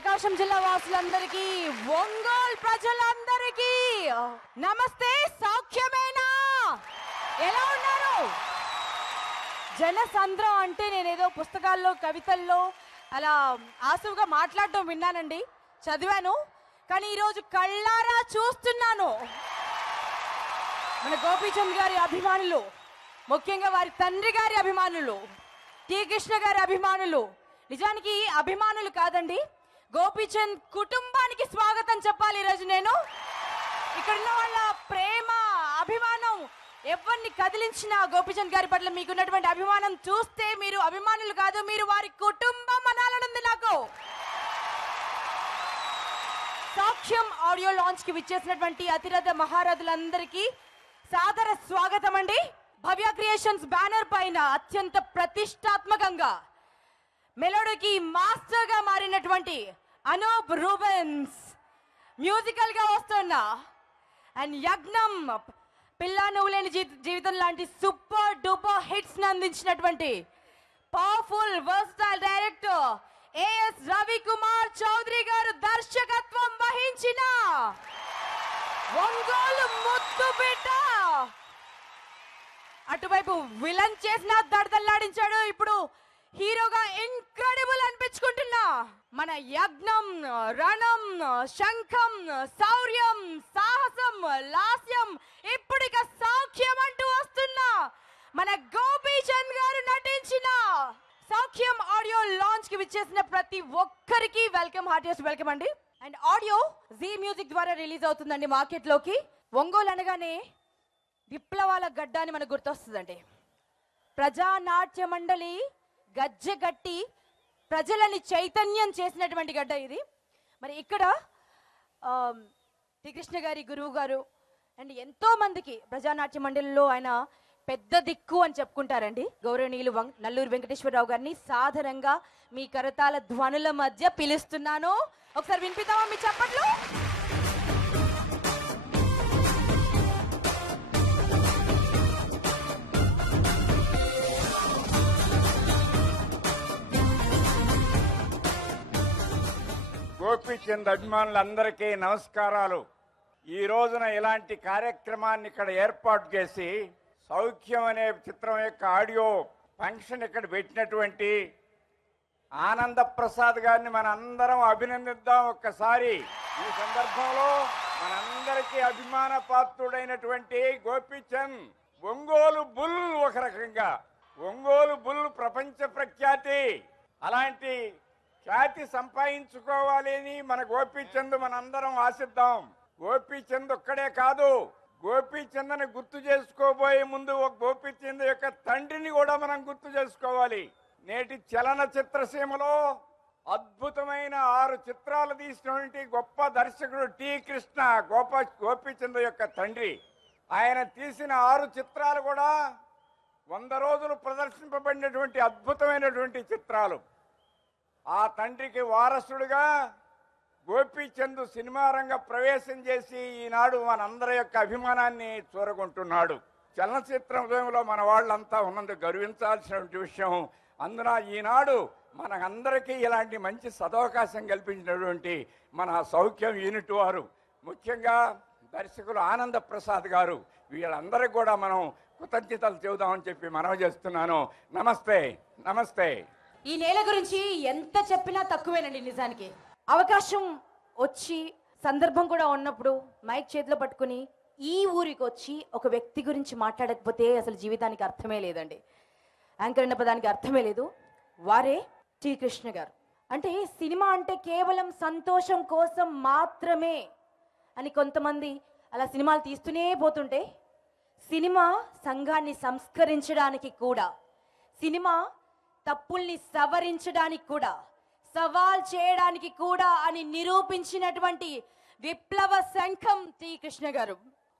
ప్రకాశం జిల్లా వాసులందరికీ, ఒంగోలు ప్రజలందరికీ నమస్తే. సౌఖ్యమేనా? ఎలా ఉన్నారు? జనసంద్రం అంటే నేనేదో పుస్తకాల్లో కవితల్లో అలా ఆసువుగా మాట్లాడడం విన్నానండి, చదివాను. కానీ ఈరోజు కళ్ళారా చూస్తున్నాను. మన గోపీచంద్ గారి అభిమానులు, ముఖ్యంగా వారి తండ్రి గారి అభిమానులు, టి కృష్ణ గారి అభిమానులు, నిజానికి అభిమానులు కాదండి, గోపీచంద్ కుటుంబానికి స్వాగతం చెప్పాలి ఈరోజు నేను. ఇక్కడున్న వాళ్ళ ప్రేమ, అభిమానం ఎవరిని కదిలించిన గోపీచంద్ గారి పట్ల మీకున్నటువంటి అభిమానం చూస్తే మీరు అభిమానులు కాదు, మీరు వారి కుటుంబం అనాలనుంది నాకు. సాక్ష్యం ఆడియో లాంచ్ కి విచ్చేసినటువంటి అతిరథ మహారథులందరికీ సాదర స్వాగతం అండి. భవ్య క్రియేషన్స్ బ్యానర్ పైన అత్యంత ప్రతిష్టాత్మకంగా మెలోడీకి మాస్టర్ గా మారినటువంటి అనూప్ రూబెన్స్, మ్యూజికల్ గా వస్తున్న అండ్ యజ్ఞం, పిల్లా నువ్వు లేని జీవితం లాంటి సూపర్ డూపర్ హిట్స్ ని అందించినటువంటి powerful versatile director as Ravikumar Chowdary garu దర్శకత్వం వహించిన ఒంగోలు ముద్దు బిడ్డ, అటువైపు విలన్ చేసిన దడదల్లాడించాడు, ఇప్పుడు హీరోగా ఇన్క్రెడిబుల్ అనిపించుకుంటున్నా మన యజ్ఞం, రణం, శంఖం, శౌర్యం, సాహసం, లాస్యం, ఇప్పుడిక సౌఖ్యం అంటూ వస్తున్నా మన గోపీచంద్ గారు నటించిన సౌఖ్యం ఆడియో లాంచ్ కి విచ్చేసిన ప్రతి ఒక్కరికి వెల్కమ్, హార్టియస్ట్ వెల్కమ్ అండి. అండ్ ఆడియో జీ మ్యూజిక్ ద్వారా రిలీజ్ అవుతుందండి మార్కెట్ లోకి. ఒంగోలు అనగానే విప్లవాల గడ్డ అని మనకు గుర్తొస్తుందండి. ప్రజానాట్య మండలి గజ్జెగట్టి ప్రజలని చైతన్యం చేసినటువంటి గడ్డ ఇది. మరి ఇక్కడ టి కృష్ణ గారి గురువు గారు అండ్ ఎంతో మందికి ప్రజానాట్య మండలిలో ఆయన పెద్ద దిక్కు అని చెప్పుకుంటారండి. గౌరవనీయులు నల్లూరు వెంకటేశ్వరరావు గారిని సాధారణంగా మీ కరతాల ధ్వనుల మధ్య పిలుస్తున్నాను. ఒకసారి వినిపిద్దామా మీ చప్పట్లు? గోపీచంద్ అభిమానులందరికీ నమస్కారాలు. ఈ రోజున ఇలాంటి కార్యక్రమాన్ని ఇక్కడ ఏర్పాటు చేసి సౌఖ్యం అనే చిత్రం యొక్క ఆడియో ఫంక్షన్ ఇక్కడ పెట్టినటువంటి ఆనంద ప్రసాద్ గారిని మనందరం అభినందిద్దాం ఒక్కసారి. ఈ సందర్భంలో మనందరికీ అభిమాన పాత్రుడైనటువంటి గోపీచంద్ ఒంగోలు బుల్, ఒక రకంగా ఒంగోలు బుల్ ప్రపంచ ప్రఖ్యాతి. అలాంటి ఖ్యాతి సంపాదించుకోవాలి అని మన గోపీచంద్ మనందరం ఆశిద్దాం. గోపీచంద్ ఒక్కడే కాదు, గోపీచంద్ని గుర్తు చేసుకోబోయే ముందు ఒక గోపీచంద్ యొక్క తండ్రిని కూడా మనం గుర్తు చేసుకోవాలి. నేటి చలన చిత్రసీమలో అద్భుతమైన 6 చిత్రాలు తీసినటువంటి గొప్ప దర్శకుడు టి కృష్ణ, గోపీచంద్ యొక్క తండ్రి. ఆయన తీసిన 6 చిత్రాలు కూడా 100 రోజులు ప్రదర్శింపబడినటువంటి అద్భుతమైనటువంటి చిత్రాలు. ఆ తండ్రికి వారసుడుగా గోపీచంద్ సినిమా రంగ ప్రవేశం చేసి ఈనాడు మనందరి యొక్క అభిమానాన్ని చూరగొంటున్నాడు. చలనచిత్రంలో మన వాళ్ళంతా ఉన్నందుకు గర్వించాల్సినటువంటి విషయం. అందున ఈనాడు మనందరికీ ఇలాంటి మంచి సదవకాశం కల్పించినటువంటి మన సౌఖ్యం యూనిట్ వారు, ముఖ్యంగా దర్శకులు ఆనంద ప్రసాద్ గారు, వీళ్ళందరికీ కూడా మనం కృతజ్ఞతలు చెబుదామని చెప్పి మనవి చేస్తున్నాను. నమస్తే. నమస్తే. ఈ నేల గురించి ఎంత చెప్పినా తక్కువేనండి. నిజానికి అవకాశం వచ్చి సందర్భం కూడా ఉన్నప్పుడు మైక్ చేతిలో పట్టుకుని ఈ ఊరికి వచ్చి ఒక వ్యక్తి గురించి మాట్లాడకపోతే అసలు జీవితానికి అర్థమే లేదండి. యాంకర్ అన్న పదానికి అర్థమే లేదు. వారే టి కృష్ణ గారు. అంటే సినిమా అంటే కేవలం సంతోషం కోసం మాత్రమే అని కొంతమంది అలా సినిమాలు తీస్తూనే పోతుంటే, సినిమా సంఘాన్ని సంస్కరించడానికి కూడా, సినిమా తప్పుల్ని సవరించడానికి కూడా, సవాల్ చేయడానికి కూడా అని నిరూపించినటువంటి విప్లవ శంఖం టి కృష్ణ గారు.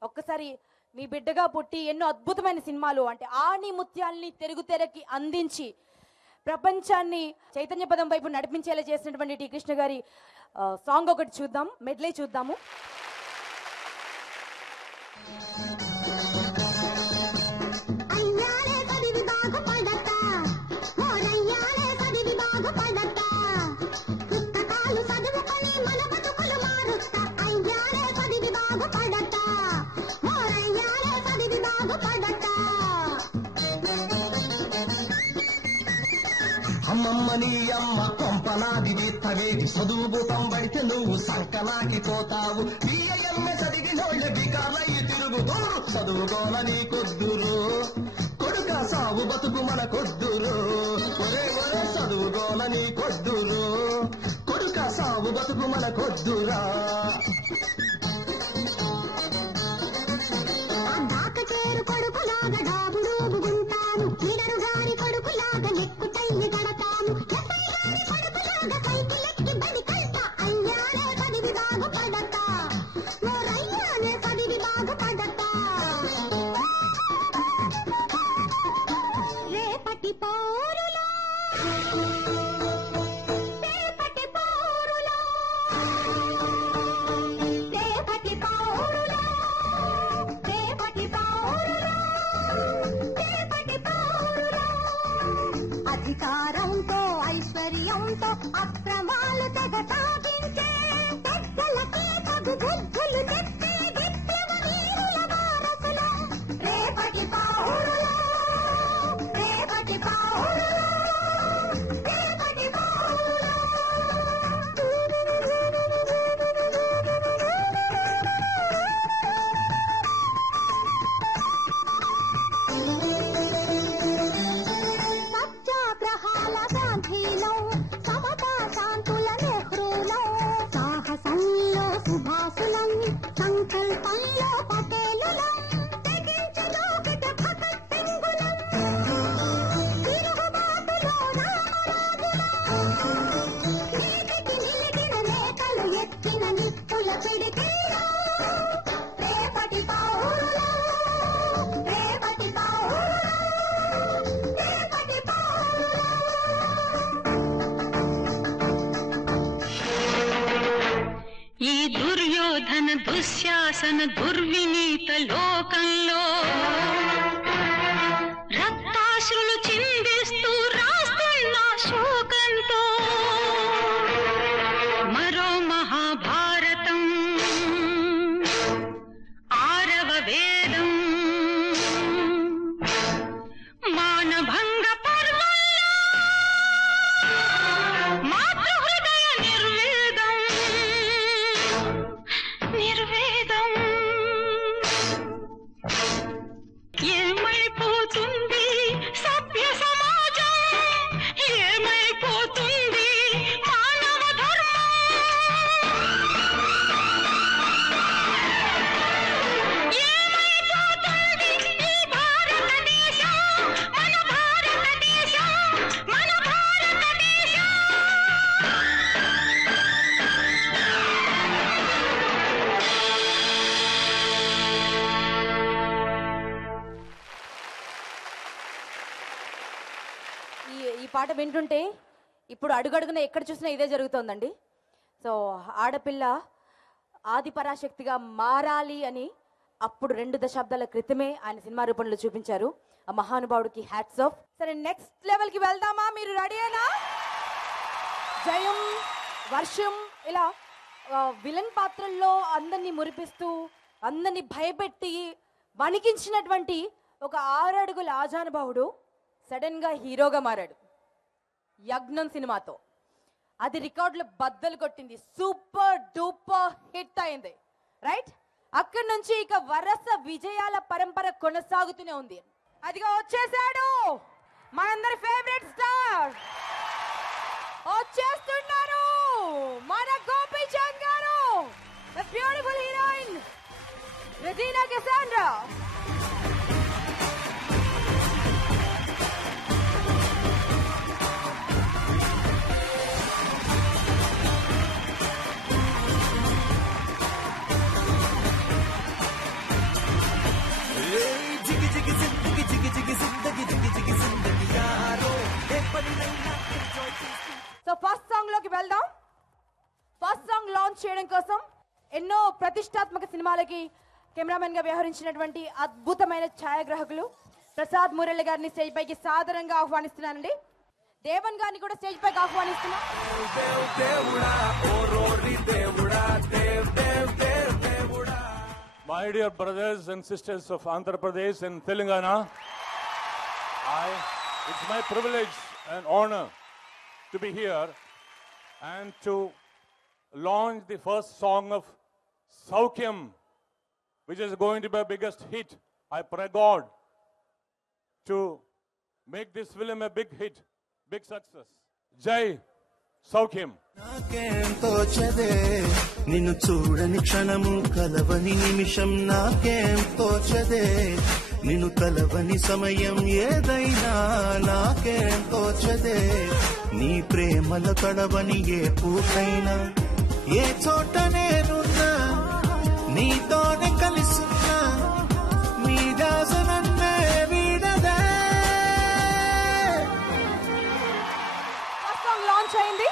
ఒక్కసారి మీ బిడ్డగా పుట్టి ఎన్నో అద్భుతమైన సినిమాలు అంటే ఆని ముత్యాల్ని తెలుగు తెరకి అందించి ప్రపంచాన్ని చైతన్య పదం వైపు నడిపించేలా చేసినటువంటి టి కృష్ణ గారి సాంగ్ ఒకటి చూద్దాం, మెడ్లే చూద్దాము. పుస్తకాలు చదివి అమ్మని అమ్మ కొంపనాది వీత్తవేటి చదువు తంబడితే నువ్వు సంకనాకి పోతావు బియ్యమ్మ చదివినోళ్ళ బికాలయ్యి తిరుగుతూరు చదువుకోన నీ కొద్దురు కొడుక సాగు బతుకు మన కొద్దురు ఒరే ఒరే చదువుకోన నీ కొద్దురు కొడుక సాగు బతుకు మన కొద్దురా చేరు కొడుకులాగా డాబుడూబుకుంటాను ఈడరు గారి కొడుకులాగా నెక్కు తల్లి కడతాను కొడుకులాగా కైకిలెక్కి బడి కల్తా అయ్యానే పదివి బాగుపడతా ఓరయ్యానే పదివి బాగుపడతా రేపటి పౌరులా రేపటి పౌరులా రేపటి పౌరులా అధికారంతో ఐశ్వర్యంతో అక్రమాలు తెగ సాగించే పెద్దలకే తగు బుద్ధులు చెప్పే విప్లవ వీరుల వారసులు రేపటి పౌరులు రేపటి పౌరులు రేపటి సత్యాగ్రహాల గాంధీలో సమతా శాంతుల నెహ్రూలో సాహసంలో సుభాసులం సంకల్పంలో పటేలులం తెగించలో భగత్ సింగులం తిరుగుబాటులో రామరాజులం నీతికి నిలిగిన నేతలు ఎత్తిన నిప్పుల పిడికిలో రేపటి పౌరులు రేపటి పౌరులు రేపటి పౌరులు ఈ దుర్యోధన దుశ్శాసన దుర్వినీత లోకంలో రక్తాశ్రులు చిందిస్తూ రాస్తున్న శోకంతో మరో మహాభారతం ఆరవ వేదం మానభంగ పర్వంలో మాతృహృదయ నిర్వేదం నిర్వేదం ఏమైపోతుంది సభ్య సమాజం ఏమైపోతుంది మానవ ధర్మం ఏమైపోతుంది ఈ భారతదేశం మన భారతదేశం మన భారతదేశం ఈ పాట వింటుంటే ఇప్పుడు అడుగడుగున ఎక్కడ చూసినా ఇదే జరుగుతోందండి. సో ఆడపిల్ల ఆది పరాశక్తిగా మారాలి అని అప్పుడు 2 దశాబ్దాల క్రితమే ఆయన సినిమా రూపంలో చూపించారు. ఆ మహానుభావుడికి హ్యాట్స్ ఆఫ్. సరే నెక్స్ట్ లెవెల్ కి వెళ్దామా? మీరు రెడీయేనా? జయం, వర్షం ఇలా విలన్ పాత్రల్లో అందరినీ మురిపిస్తూ అందరినీ భయపెట్టి వణికించినటువంటి ఒక 6 అడుగుల ఆజానుభావుడు సడన్ గా హీరోగా మారాడు యజ్ఞం సినిమాతో. అది రికార్డులు బద్దలు కొట్టింది, సూపర్ డూపర్ హిట్ అయింది, రైట్? అక్కడి నుంచి ఇక వరస విజయాల పరంపర కొనసాగుతూనే ఉంది. అదిగా వచ్చేసాడు మనందరి ఫేవరెట్ స్టార్, వచ్చేస్తున్నారు మన గోపీచంద్ గారు, the beautiful heroine Regina Cassandra. So first song లోకి వెళ్దాం. ఫస్ట్ సాంగ్ లాంచ్ చేయడం కోసం ఎన్నో ప్రతిష్టాత్మక సినిమాలకి కెమెరామెన్ గా వ్యవహరించినటువంటి అద్భుతమైన ఛాయాగ్రాహకులు ప్రసాద్ మురళి గారిని స్టేజ్ పైకి సాదరంగా ఆహ్వానిస్తున్నానండి. దేవన్ గారిని కూడా స్టేజ్ పైకి ఆహ్వానిస్తున్నాం. My dear brothers and sisters of Andhra Pradesh and Telangana, it's my privilege and honor to be here and to launch the first song of Saukyam, which is going to be a biggest hit. I pray God to make this film a big hit, big success. Jai Saukyam. నాకేంతో చదే నిన్ను చూడని క్షణము కలవని నిమిషం నాకేంతో చదే నిన్ను కలవని సమయం ఏదైనా నాకేంతో చదే నీ ప్రేమల తడవని ఏ పూటైనా ఏ చోట నేనున్నా నీతోనే కలిసున్నా నీ దాసనన్నే వీడదే. లాంచ్ అయింది.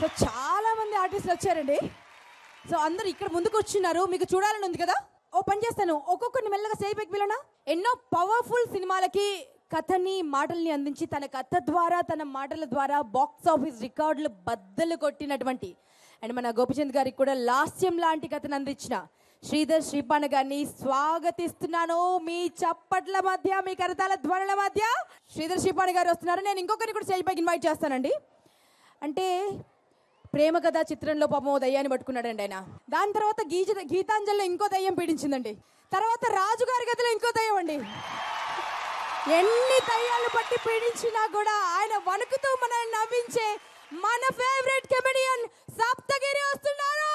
సో చాలా మంది ఆర్టిస్టులు వచ్చారండి. సో అందరు ఇక్కడ ముందుకు వచ్చినారు. మీకు చూడాలని ఉంది కదా. ఓ పని చేస్తాను, ఒక్కొక్కరిని మెల్లగా స్టేజ్ పైకి పిల్లనా. ఎన్నో పవర్ఫుల్ సినిమాలకి కథని మాటల్ని అందించి తన కథ ద్వారా తన మాటల ద్వారా బాక్స్ ఆఫీస్ రికార్డులు బద్దలు కొట్టినటువంటి అండ్ మన గోపిచంద్ గారికి కూడా లాస్యం లాంటి కథను అందించిన శ్రీధర్ శ్రీపాణ గారిని స్వాగతిస్తున్నాను. మీ చప్పట్ల మధ్య, మీ కరతాల ధ్వనుల మధ్య శ్రీధర్ శ్రీపాణ గారు వస్తున్నారు. నేను ఇంకొకరిని కూడా స్టేజ్ పైకి ఇన్వైట్ చేస్తానండి. అంటే ప్రేమ కథ చిత్రంలో పాపం దయ్యాన్ని పట్టుకున్నాడండి ఆయన. దాని తర్వాత గీతాంజలిలో ఇంకో దయ్యం పీడించిందండి. తర్వాత రాజుగారి గదిలో ఇంకో దయ్యం అండి. ఎన్ని దయ్యాలు పట్టి పీడించినా కూడా ఆయన వణుకుతూ మనల్ని నవ్వించే మన ఫేవరెట్ కమెడియన్ సప్తగిరి వస్తున్నారు.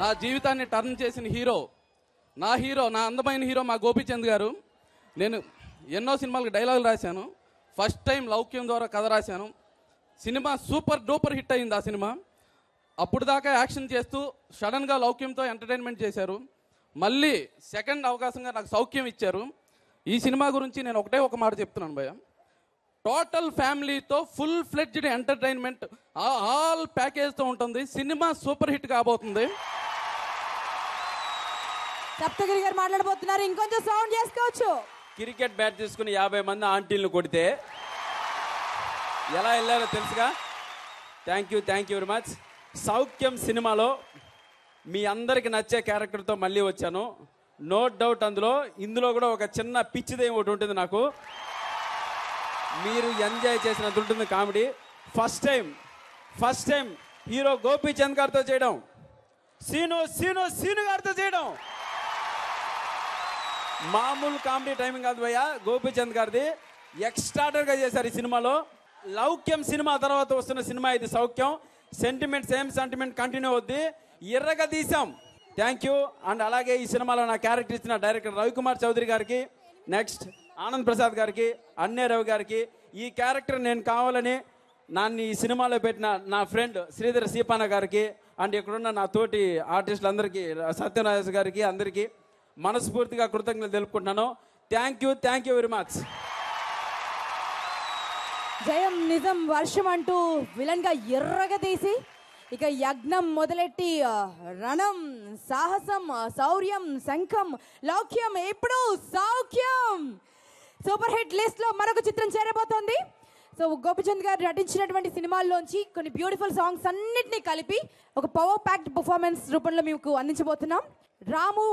నా జీవితాన్ని టర్న్ చేసిన హీరో, నా అందమైన హీరో మా గోపీచంద్ గారు. నేను ఎన్నో సినిమాలకు డైలాగులు రాశాను. ఫస్ట్ టైం లౌక్యం ద్వారా కథ రాశాను. సినిమా సూపర్ డూపర్ హిట్ అయింది. ఆ సినిమా అప్పుడు దాకా యాక్షన్ చేస్తూ సడన్గా లౌక్యంతో ఎంటర్టైన్మెంట్ చేశారు. మళ్ళీ సెకండ్ అవకాశంగా నాకు సౌఖ్యం ఇచ్చారు. ఈ సినిమా గురించి నేను ఒక మాట చెప్తున్నాను భయ్య. టోటల్ ఫ్యామిలీతో ఫుల్ ఫ్లెడ్జ్డ్ ఎంటర్టైన్మెంట్ ఆల్ ప్యాకేజ్తో ఉంటుంది. సినిమా సూపర్ హిట్ కాబోతుంది. సప్తగిరి గారు మాట్లాడబోతున్నారు. ఇంకొంచెం సౌండ్ చేసుకోవచ్చు. క్రికెట్ బ్యాట్ తీసుకుని 50 మంది ఆంటీలను కొడితే ఎలా వెళ్ళారో తెలుసుగా. Thank you very much. Soukhyam సినిమాలో మీ అందరికి నచ్చే క్యారెక్టర్తో మళ్ళీ వచ్చాను. నో డౌట్ ఇందులో కూడా ఒక చిన్న పిచ్చిదేం ఒకటి ఉంటుంది. నాకు మీరు ఎంజాయ్ చేసినంత ఉంటుంది comedy. First time hero Gopichand గారితో చేయడం, సీను గారితో చేయడం మామూలు కామెడీ టైమింగ్ కాదు భయ్య. గోపీచంద్ గారిది ఎక్స్ట్రాడర్గా చేశారు ఈ సినిమాలో. లౌక్యం సినిమా తర్వాత వస్తున్న సినిమా ఇది సౌఖ్యం. సేమ్ సెంటిమెంట్ కంటిన్యూ అవుద్ది. ఎర్రగా తీసాం. Thank you. అండ్ అలాగే ఈ సినిమాలో నా క్యారెక్టర్ ఇచ్చిన డైరెక్టర్ రవికుమార్ చౌదరి గారికి, నెక్స్ట్ ఆనంద్ ప్రసాద్ గారికి, అన్నే రవి గారికి, ఈ క్యారెక్టర్ నేను కావాలని నన్ను ఈ సినిమాలో పెట్టిన నా ఫ్రెండ్ శ్రీధర్ శ్రీపాణ గారికి, అండ్ ఇక్కడున్న నా తోటి ఆర్టిస్టులందరికీ, సత్యనారాయణ గారికి, అందరికీ మనస్ఫూర్తిగా కృతజ్ఞతలు తెలుపుకుంటున్నాను. Thank you very much. జయం నిజం వర్షం అంటూ విలన్ గా ఎర్రగా తీసి ఇక యజ్ఞం మొదలెట్టి రణం, సాహసం, శౌర్యం, శంఖం, లౌక్యం, ఎప్పుడు సౌఖ్యం సూపర్ హిట్ లిస్ట్ లో మరొక చిత్రం చేరబోతోంది. సో గోపిచంద్ గారు నటించినటువంటి సినిమాల్లోంచి కొన్ని బ్యూటిఫుల్ సాంగ్స్ అన్నిటినీ కలిపి ఒక పవర్ ప్యాక్డ్ పర్ఫార్మెన్స్ రూపంలో మీకు అందించబోతున్నాం. రాము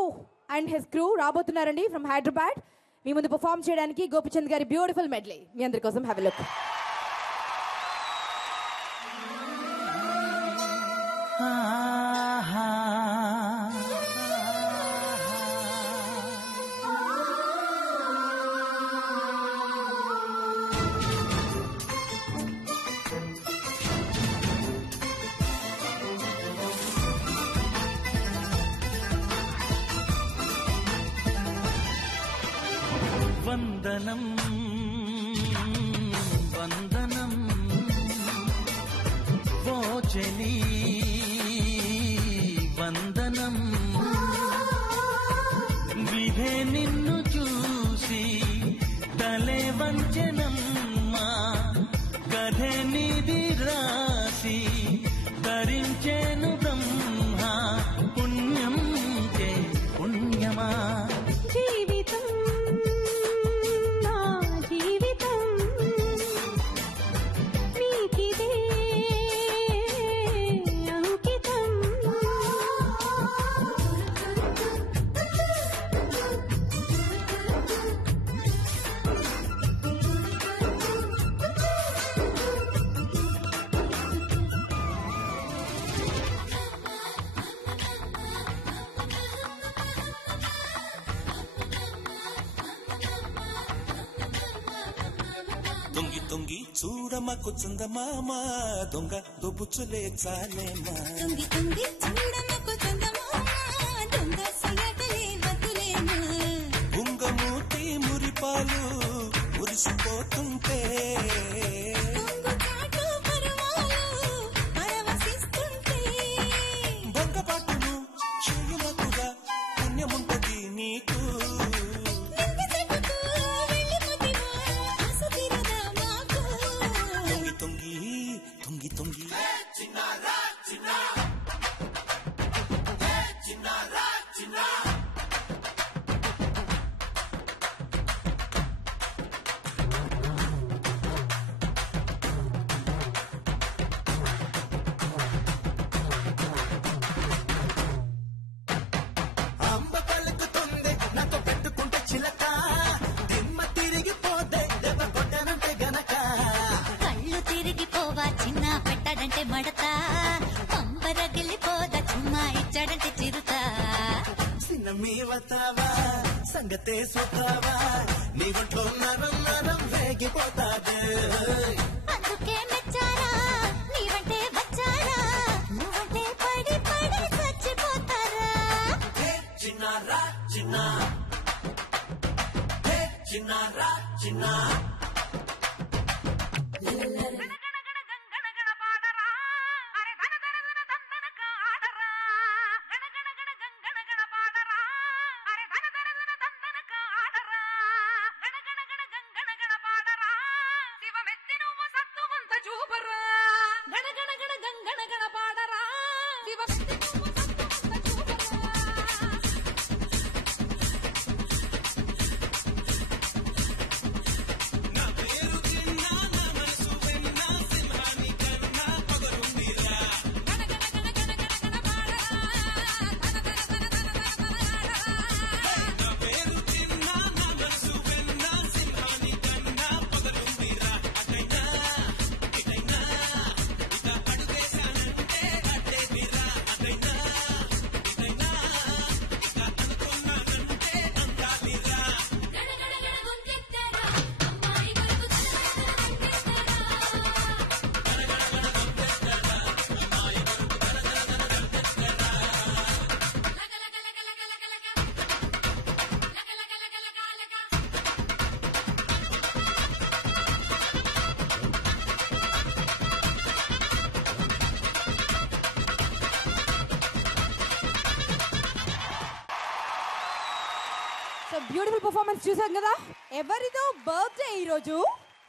అండ్ హిస్ క్రూ రాబోతున్నారండి ఫ్రమ్ హైదరాబాద్. మీ ముందు పర్ఫార్మ్ చేయడానికి గోపిచంద్ గారి బ్యూటిఫుల్ మెడ్లీ మీ అందరి కోసం. Have a look. వందనం వందనం ఓచెలి వందనం విధే నిన్ను చూసి తలే వంచనమ్మా కథే నిధి రాసి ధరించేను బ్రహ్మ పుణ్యం చే పుణ్యమా జీవితం నా జీవితం నీ తొంగి తొంగి చూడమకు చందమామ దొంగ దొబ్బుచులే చాలేమా తుంగి తుంగి చూడమకు చందమామ దొంగ సయటలే వదులేమా ఉంగమూతి మురిపాలు మురిసిపోతుంటే కొంగు చాటు పరవాలు పరవశిస్తుంటే బొంగపాటును చెయ్యమకుగా పుణ్యముంటది నీకు నింగి చెట్టుకు వెళ్ళిపోతివా ఆశ తీరదా మాకు తొంగి తొంగి తొంగి తొంగి అంబ పలుకుతుంది నాతో పెట్టుకుంటే చిలక దిమ్మ తిరిగిపోతే దెబ్బ కొట్టనంటే గనక కళ్ళు తిరిగిపోవా చిన్న పెట్టాడంటే మడత పంపరగిలిపోదా చుమ్మా ఇచ్చాడంటే చిరుత చిన్న మీ వస్తావా సంగతే చూస్తావా నీ ఒంట్లో నరం నరం రేగిపోతాదే అందుకే మెచ్చారా నీవంటే వచ్చారా నువ్వంటే పడి పడి చచ్చిపోతారా చిన్నారా చిన్న చిన్నారా చిన్న సో బ్యూటిఫుల్ పర్ఫార్మెన్స్ చూసాం కదా. ఎవరిదో బర్త్డే ఈరోజు.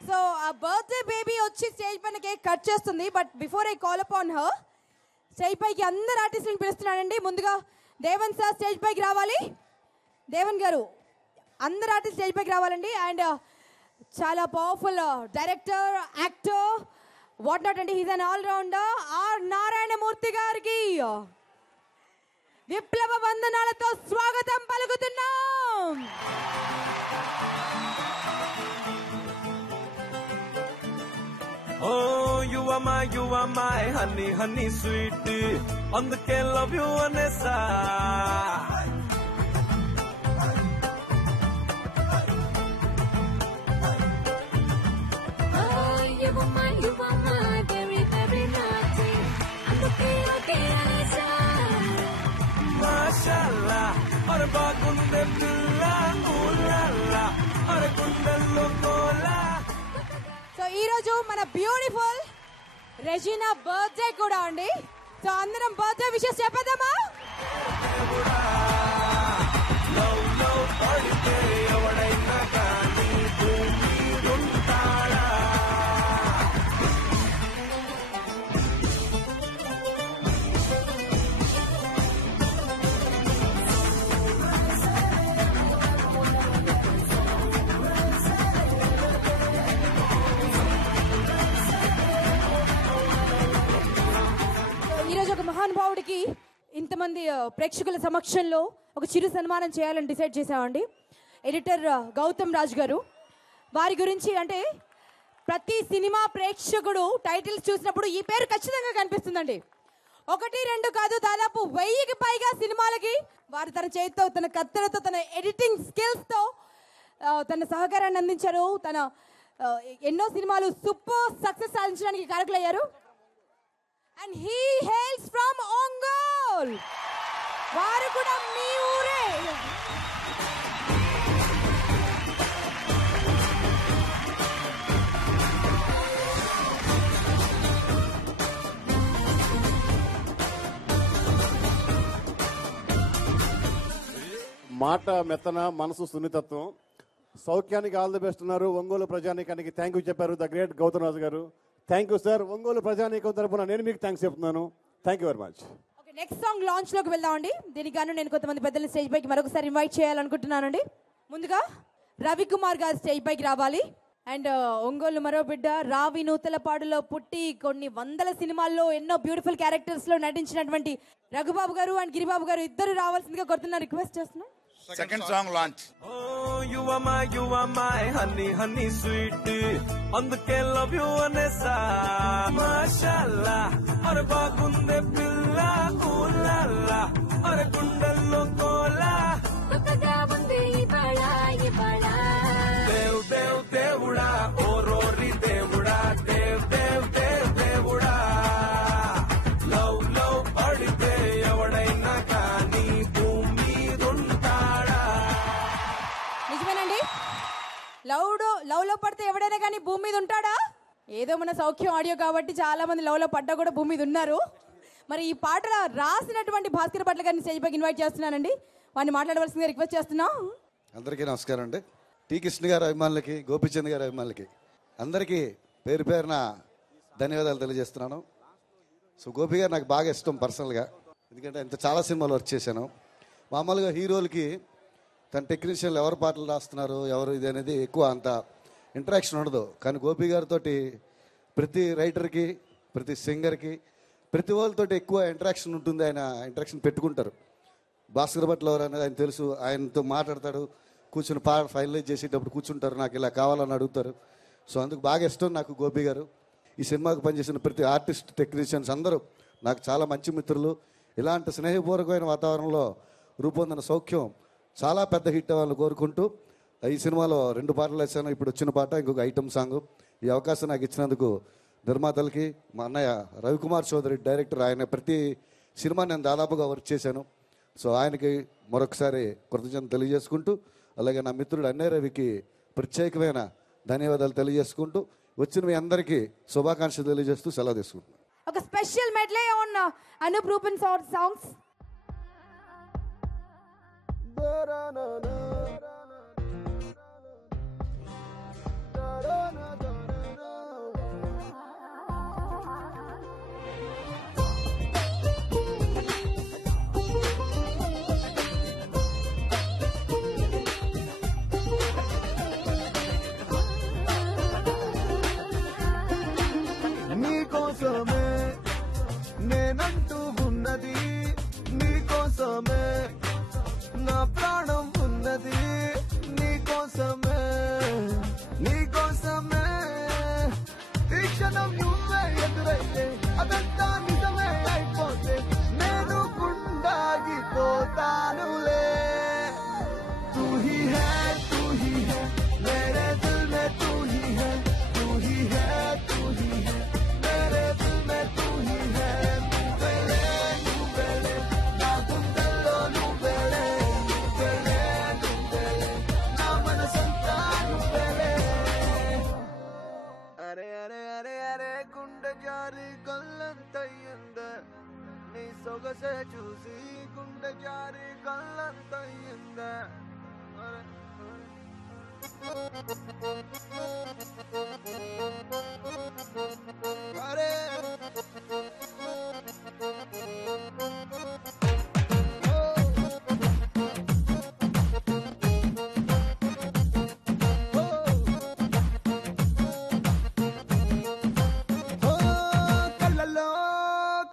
సో ఆ బర్త్డే బేబీ వచ్చి స్టేజ్ పైన కేక్ కట్ చేస్తుంది. But before I call upon her, stage పైకి అందరు ఆర్టిస్టులను పిలుస్తున్నానండి. ముందుగా దేవన్ సార్ స్టేజ్ పైకి రావాలి. దేవన్ గారు, అందరు ఆర్టిస్ట్ స్టేజ్ పైకి రావాలండి. అండ్ చాలా powerful director, actor, what not అండి. He's an all rounder. R Narayanamurthy గారికి విప్లవ వందనాలతో స్వాగతం పలుకుతున్నాం. Oh, you are my honey, honey sweetie. అందుకే love you అనేసా. You are my very, very naughty. అందుకే okay అనేసా. మాషాల్లా అరే బాగుందే పిల్ల ఊలాలా అరే గుండెల్లో కోలా. సో ఈరోజు మన బ్యూటిఫుల్ రెజీనా బర్త్డే కూడా అండి. సో అందరం బర్త్డే విషెస్ చెప్పేద్దామా? లవ్ లవ్ పడితే ఎవడైనా కానీ భూమి ఉంటాడా. ఈరోజు ఒక మహానుభావుడికి ఇంతమంది ప్రేక్షకుల సమక్షంలో ఒక చిరు సన్మానం చేయాలని డిసైడ్ చేశామండి. ఎడిటర్ గౌతమ్ రాజ్ గారు. వారి గురించి అంటే ప్రతి సినిమా ప్రేక్షకుడు టైటిల్స్ చూసినప్పుడు ఈ పేరు ఖచ్చితంగా కనిపిస్తుందండి. 1, 2 కాదు, దాదాపు 1000కి పైగా సినిమాలకి వారు తన చేతితో, తన కత్తెరతో, తన ఎడిటింగ్ స్కిల్స్తో తన సహకారాన్ని అందించారు. తన ఎన్నో సినిమాలు సూపర్ సక్సెస్ సాధించడానికి కారకులయ్యారు. And he hails from Ongole. వారు కూడా మీ ఊరే. మాట మెత్తన, మనసు సున్నితత్వం. సౌఖ్యానికి ఆల్ ది బెస్ట్ ఉన్నారు. ఒంగోలు ప్రజానీకానికి థ్యాంక్ యూ చెప్పారు ద గ్రేట్ గౌతమ్ రాజు గారు. Thank you sir. ఒంగోలు ప్రజానీకం తరపున నేను మీకు థ్యాంక్స్ చెప్తున్నాను. Thank you very much. Okay, next song launch లోకి వెళ్దామండి. దీనికి గాను నేను కొంతమంది పెద్దలు స్టేజ్ పైకి మరొకసారి ఇన్వైట్ చేయాలనుకుంటున్నానండి. ముందుగా రవికుమార్ గారు స్టేజ్ పైకి రావాలి. అండ్ ఒంగోలు మరో బిడ్డ, రావి నూతలపాడులో పుట్టి కొన్ని వందల సినిమాల్లో ఎన్నో బ్యూటిఫుల్ క్యారెక్టర్స్ లో నటించినటువంటి రఘుబాబు గారు అండ్ గిరిబాబు గారు ఇద్దరు రావాల్సిందిగా కోరుతున్నా, రిక్వెస్ట్ చేస్తున్నాను. Second song launch. You are my honey sweet, అందుకే love you అనేసా మాషాల్లా. అరే బాగుందే పిల్ల ఊలాలా, అరే గుండెల్లో కోలా కొత్తగా ఉంది ఇవాళ ఇవాళ. దేవ్ దేవ్ దేవుడా, ఓ రోరి దేవుడా, దేవ్ దేవ్ దేవ్ దేవుడా. లవ్ లవ్ పడితే ఎవడైనా కానీ భూమి ఉంటాడా? నిజమేనండి, లవ్ లో పడితే ఎవడైనా కానీ భూమి మీద ఉంటాడా? ఏదో మన సౌఖ్యం ఆడియో కాబట్టి చాలా మంది లవ్ లో పడ్డా కూడా భూమి మీద ఉన్నారు. మరి ఈ పాట రాసినటువంటి భాస్కర్ భట్ల గారిని స్టేజ్ పైకి ఇన్వైట్ చేస్తున్నానండి. వాడిని మాట్లాడవలసిందిగా రిక్వెస్ట్ చేస్తున్నాం. అందరికీ నమస్కారం అండి. టి కృష్ణ గారి అభిమానులకి, గోపిచంద్ గారి అభిమానులకి అందరికీ పేరు పేరున ధన్యవాదాలు తెలియజేస్తున్నాను. సో గోపి గారు నాకు బాగా ఇష్టం పర్సనల్గా, ఎందుకంటే ఇంత చాలా సినిమాలు వర్క్ చేశాను. మామూలుగా హీరోలకి తన టెక్నీషియన్లు ఎవరు పాటలు రాస్తున్నారు, ఎవరు ఇది అనేది ఎక్కువ అంత ఇంటరాక్షన్ ఉండదు. కానీ గోపి గారితో ప్రతి రైటర్కి, ప్రతి సింగర్కి, ప్రతి వాళ్ళతో ఎక్కువ ఇంటరాక్షన్ ఉంటుంది. ఆయన ఇంటరాక్షన్ పెట్టుకుంటారు. భాస్కర్ భట్ల ఎవరు అనేది ఆయన తెలుసు. ఆయనతో మాట్లాడతాడు, కూర్చుని పాట ఫైనలైజ్ చేసేటప్పుడు కూర్చుంటారు, నాకు ఇలా కావాలని అడుగుతారు. సో అందుకు బాగా ఇష్టం నాకు గోపి గారు. ఈ సినిమాకు పనిచేసిన ప్రతి ఆర్టిస్ట్, టెక్నీషియన్స్ అందరూ నాకు చాలా మంచి మిత్రులు. ఇలాంటి స్నేహపూర్వకమైన వాతావరణంలో రూపొందిన సౌఖ్యం చాలా పెద్ద హిట్ అవ్వాలని కోరుకుంటూ ఈ సినిమాలో 2 పాటలు వేసాను. ఇప్పుడు వచ్చిన పాట ఇంకొక ఐటమ్ సాంగ్. ఈ అవకాశం నాకు ఇచ్చినందుకు నిర్మాతలకి, మా అన్నయ్య రవికుమార్ చౌదరి డైరెక్టర్, ఆయన ప్రతి సినిమా నేను దాదాపుగా వర్క్ చేశాను. సో ఆయనకి మరొకసారి కృతజ్ఞతలు తెలియజేసుకుంటూ, అలాగే నా మిత్రుడు అన్నయ్య రవికి ప్రత్యేకమైన ధన్యవాదాలు తెలియజేసుకుంటూ, వచ్చిన మీ అందరికీ శుభాకాంక్షలు తెలియజేస్తూ సెలవు తీసుకుంటున్నాను. ఒక special medley on Anoop Rubens songs. నీకోసమే నేనంటూ ఉన్నది, నీకోసమే నా ప్రాణం ఉన్నది, నీకోసమే నీకోసమే. ఈ క్షణం నువ్వే ఎదురైతే అదంతా నిజమే అయిపోతే నేను గుండాగిపోతానులే. తూ హీ హై మేరే దిల్ మే తూ హీ హై, తూ హీ హై మేరే దిల్ మే తూ హీ హై. నువ్వెలే నా గుండెల్లో, నువ్వెలే నా మనసంతా నువ్వెలే. అరే అరే అరే అరే గుండె జారి కళ్ళంతయ్యిందే, నీ సొగసే చూసి గుండె జారి కళ్ళంతయ్యిందే. అరే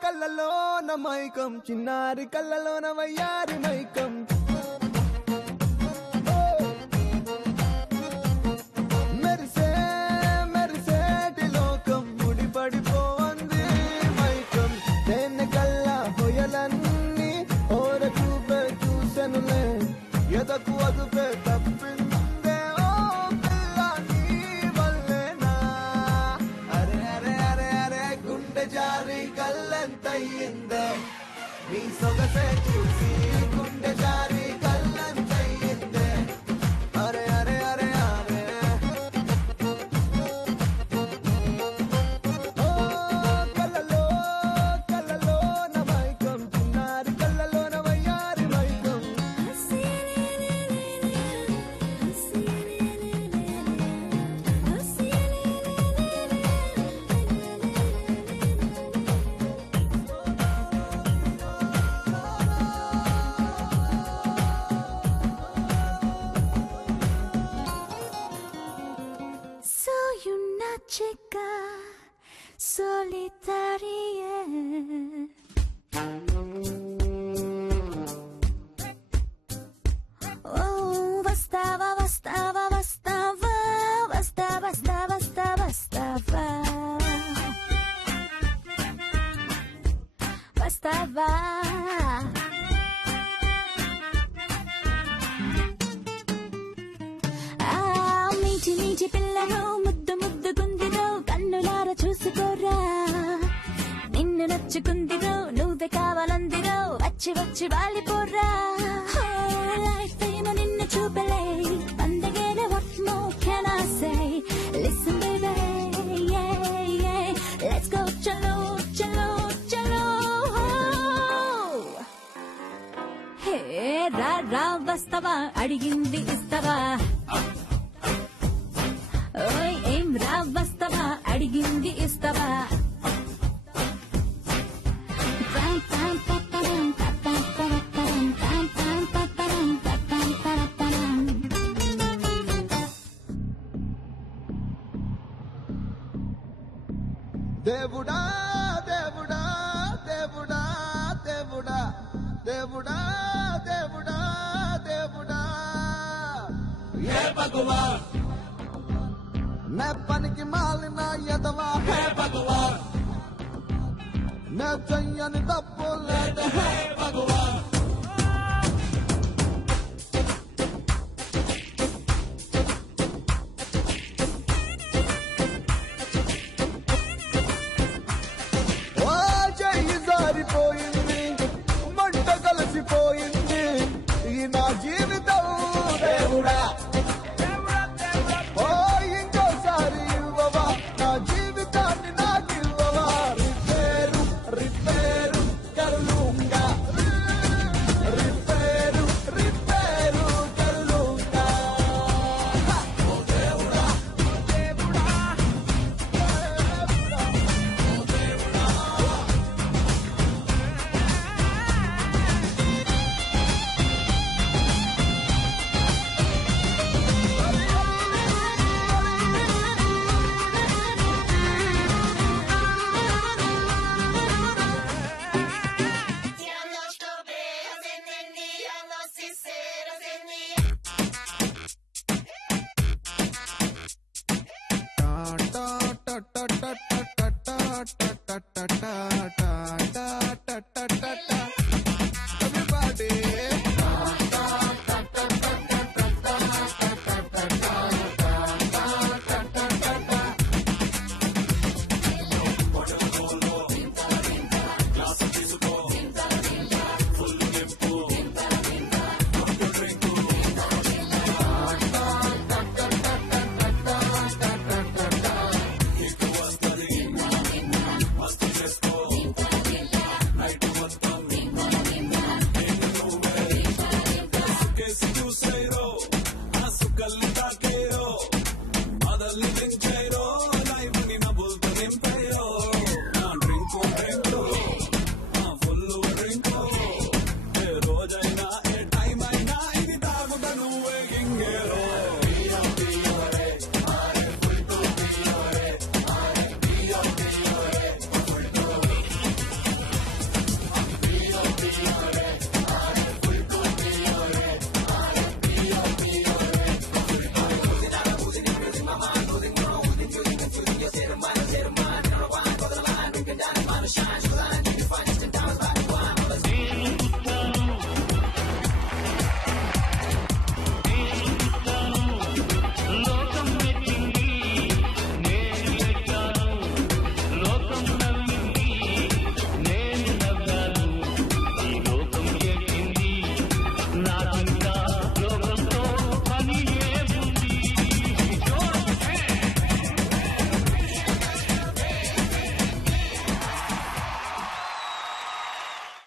కళ్ళలో నా మైకం, చిన్నారి కళ్ళలో నా వయ్యారి మైకం. మెరిసే మెరిసేటి లోకం, ముడిపడిపోంది మైకం. దేన్ని కల్లా హొయలన్నీ ఓర చూపే చూసెనులే, ఎదకు అదుపే తప్పిందే ఓ పిల్ల నీ వల్లే. సొగసే చూసి గుండె జారి కళ్ళంతయ్యిందే అరే అరే అరే అరే ఓ కళ్ళలో కళ్ళలో నా మైకం చిన్నారి కళ్ళలో నా వయ్యారి మైకం Soy una chica solitaria. Oh, bastaba, bastaba, bastaba, bastaba, bastaba, bastaba, bastaba. Bastaba. మీటి మీటి పిల్లను ముద్దు ముద్దు గుందిరో కన్నులార చూసుకోరా నిన్ను నచ్చుకుందిరో నువ్వే కావాలందిరో వచ్చి వచ్చి వాలిపోరా లైఫ్ ఏమో నిన్ను చూపలే అందగేల what more can I say listen baby yeah yeah let's go chalo chalo chalo హే రా రా వస్తావా అడిగింది ఇస్తావా ఓయ్ ఏం రా వస్తావా అడిగింది ఇస్తావా దేవుడా దేవుడా దేవుడా దేవుడా దేవుడా దేవుడా దేవుడా ఏ భగవాన్ నే పనికి మాలిన ఎదవా హే భగవాన్ నే చెయ్యని తప్పు లేదు హే భగవాన్ ఓ చెయ్యి జారిపోయింది మంట కలిసిపోయింది ఈ నా జీవితం దేవుడా ఓ ఇంకోసారి ఇవ్వవా నా జీవితాన్ని నాకు ఇవ్వవా రిపేరు రిపేరు కరులుంగా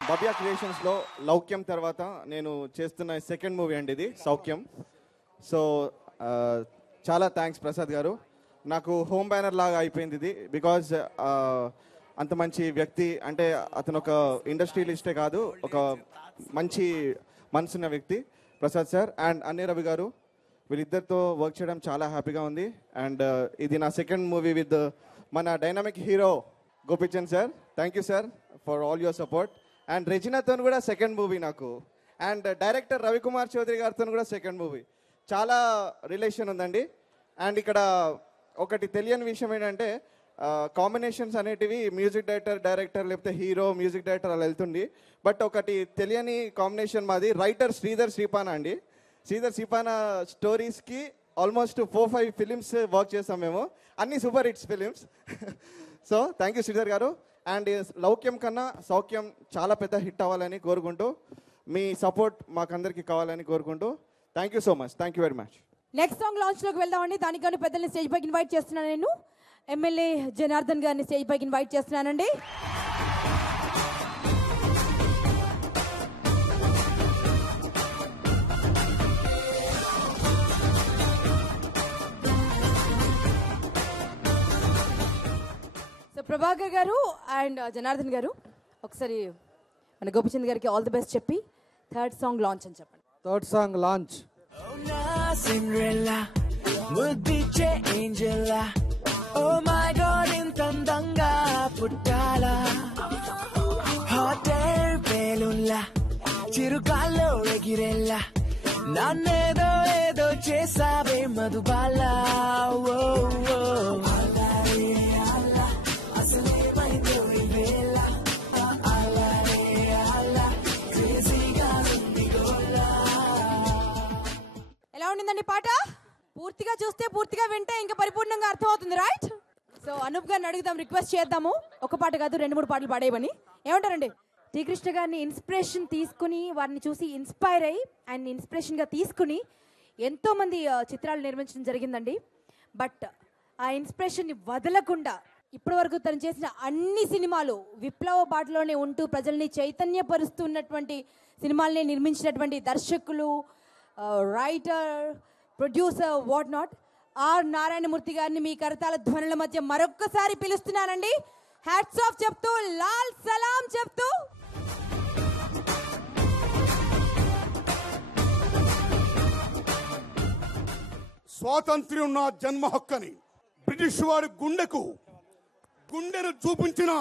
భవ్య క్రియేషన్స్లో లౌక్యం తర్వాత నేను చేస్తున్న సెకండ్ మూవీ అండి ఇది సౌఖ్యం. సో చాలా థ్యాంక్స్ ప్రసాద్ గారు. నాకు హోమ్ బ్యానర్ లాగా అయిపోయింది ఇది. బికాజ్ అంత మంచి వ్యక్తి అంటే అతను ఒక ఇండస్ట్రియలిస్టే కాదు, ఒక మంచి మనసున్న వ్యక్తి ప్రసాద్ సార్. అండ్ అన్నీ రవి గారు, వీళ్ళిద్దరితో వర్క్ చేయడం చాలా హ్యాపీగా ఉంది. అండ్ ఇది నా సెకండ్ మూవీ విత్ మన dynamic hero Gopichand sir. Thank you sir for all your support. And రెజినాతో కూడా సెకండ్ మూవీ నాకు. అండ్ డైరెక్టర్ రవికుమార్ చౌదరి గారితో కూడా సెకండ్ మూవీ. చాలా రిలేషన్ ఉందండి. అండ్ ఇక్కడ ఒకటి తెలియని విషయం ఏంటంటే కాంబినేషన్స్ అనేటివి మ్యూజిక్ డైరెక్టర్ లేకపోతే హీరో మ్యూజిక్ డైరెక్టర్ అలా వెళ్తుంది. బట్ ఒకటి తెలియని కాంబినేషన్ మాది రైటర్ శ్రీధర్ శ్రీపానా అండి. శ్రీధర్ శ్రీపానా స్టోరీస్కి ఆల్మోస్ట్ 4-5 ఫిలిమ్స్ వర్క్ చేస్తాం మేము, అన్ని super hits films. So thank you Sridhar గారు. అండ్ లౌక్యం కన్నా సౌఖ్యం చాలా పెద్ద హిట్ అవ్వాలని కోరుకుంటూ, మీ సపోర్ట్ మాకందరికీ కావాలని కోరుకుంటూ thank you so much. Thank you very much. Next song launch లోకి వెళ్దామండి. దానికి కానీ పెద్దల్ని స్టేజ్ పైకి ఇన్వైట్ చేస్తున్నాను. నేను ఎమ్మెల్యే జనార్దన్ గారిని స్టేజ్ పైకి ఇన్వైట్ చేస్తున్నానండి. సో ప్రభాకర్ గారు అండ్ జనార్దన్ గారు ఒకసారి మన గోపిచంద్ గారికి ఆల్ ది బెస్ట్ చెప్పి థర్డ్ సాంగ్ లాంచ్ అని చెప్పండి. Third song launch. Cinderella, ముద్దిచ్చే ఏంజెల్లా, ఓ మై గాడ్ ఇంత అందంగా పుట్టాలా, హాట్ ఎయిర్ బెలూన్లా చిరుగాల్లో ఎగిరెల్లా, నన్నేదో ఏదో చేసావే మధుబాలా. ఓ ఓ అల్లారే అల్లా అసలేమైందో ఈ వేళ, అల్లారే అల్లా క్రేజీగా ఉంది గోలా. ఎలా ఉండిందండి పాట? పూర్తిగా చూస్తే పూర్తిగా వింటే ఇంకా పరిపూర్ణంగా అర్థమవుతుంది, రైట్? సో అనూప్ గారిని అడుగుదాం, రిక్వెస్ట్ చేద్దాము ఒక పాట కాదు 2-3 పాటలు పాడేయమని. ఏమంటారండి? టీ కృష్ణ గారిని ఇన్స్పిరేషన్ తీసుకుని, వారిని చూసి ఇన్స్పైర్ అయ్యి అండ్ ఇన్స్పిరేషన్గా తీసుకుని ఎంతోమంది చిత్రాలు నిర్మించడం జరిగిందండి. బట్ ఆ ఇన్స్పిరేషన్ని వదలకుండా ఇప్పటి వరకు తను చేసిన అన్ని సినిమాలు విప్లవ బాటలోనే ఉంటూ ప్రజల్ని చైతన్యపరుస్తున్నటువంటి సినిమాల్ని నిర్మించినటువంటి దర్శకులు, writer, producer, what not R Narayanamurthy గారిని మీ కరతాల ధ్వనుల మధ్య మరొక్కసారి పిలుస్తున్నానండి. హ్యాట్స్ ఆఫ్ చెప్తూ, లాల్ సలాం చెప్తూ. స్వాతంత్ర్యం నా జన్మ హక్కని బ్రిటిష్ వారి గుండెను చూపించిన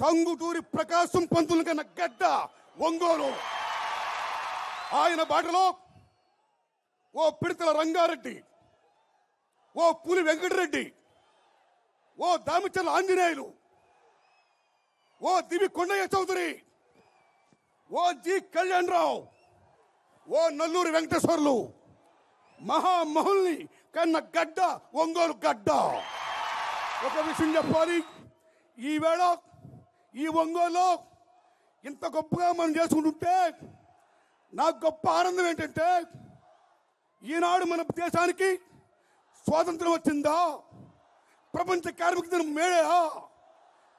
టంగుటూరి ప్రకాశం పంతులు కన్నా గడ్డ ఒంగోలు. ఆయన బాటలో ఓ పిడతల రంగారెడ్డి, ఓ పులి వెంకటరెడ్డి, ఓ దామిచర్ల ఆంజనేయులు, ఓ దివి కొండయ్య చౌదరి, ఓ జి కళ్యాణరావు, ఓ నల్లూరి వెంకటేశ్వర్లు, మహామహుల్ని కన్న గడ్డ ఒంగోలు గడ్డ. ఒక విషయం చెప్పాలి, ఈవేళ ఈ ఒంగోలు ఇంత గొప్పగా మనం చేసుకుంటుంటే నాకు గొప్ప ఆనందం ఏంటంటే, ఈనాడు మన దేశానికి స్వాతంత్రం వచ్చిందా, ప్రపంచ కార్మిక దినం మేడయా,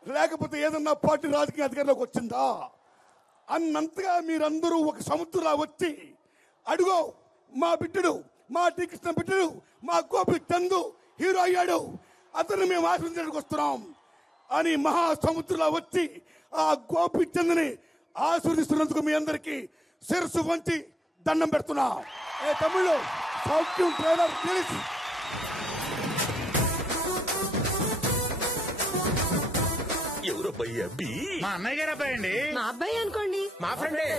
లేకపోతే ఏదన్నా పార్టీ రాజకీయ అధికారంలోకి వచ్చిందా అన్నంతగా మీరందరూ ఒక సముద్రంలా వచ్చి, అడుగో మా బిడ్డడు, మా టీ కృష్ణ బిడ్డడు, మా గోపి చందు హీరో అయ్యాడు, అతన్ని మేము ఆశీర్వదించడానికి వస్తున్నాం అని మహాసముద్రంలా వచ్చి ఆ గోపి చంద్ని ఆశీర్వదిస్తున్నందుకు మీ అందరికీ శిరస్సు వంచి దండం పెడుతున్నా. ఏ తమిళ్ సౌఖ్యం ట్రైలర్ ప్లీజ్. ఎవరబ్బాయి అబ్బి? మా అన్నయ్య గారు అబ్బాయి అండి. మా అబ్బాయి అనుకోండి. మా ఫ్రెండే.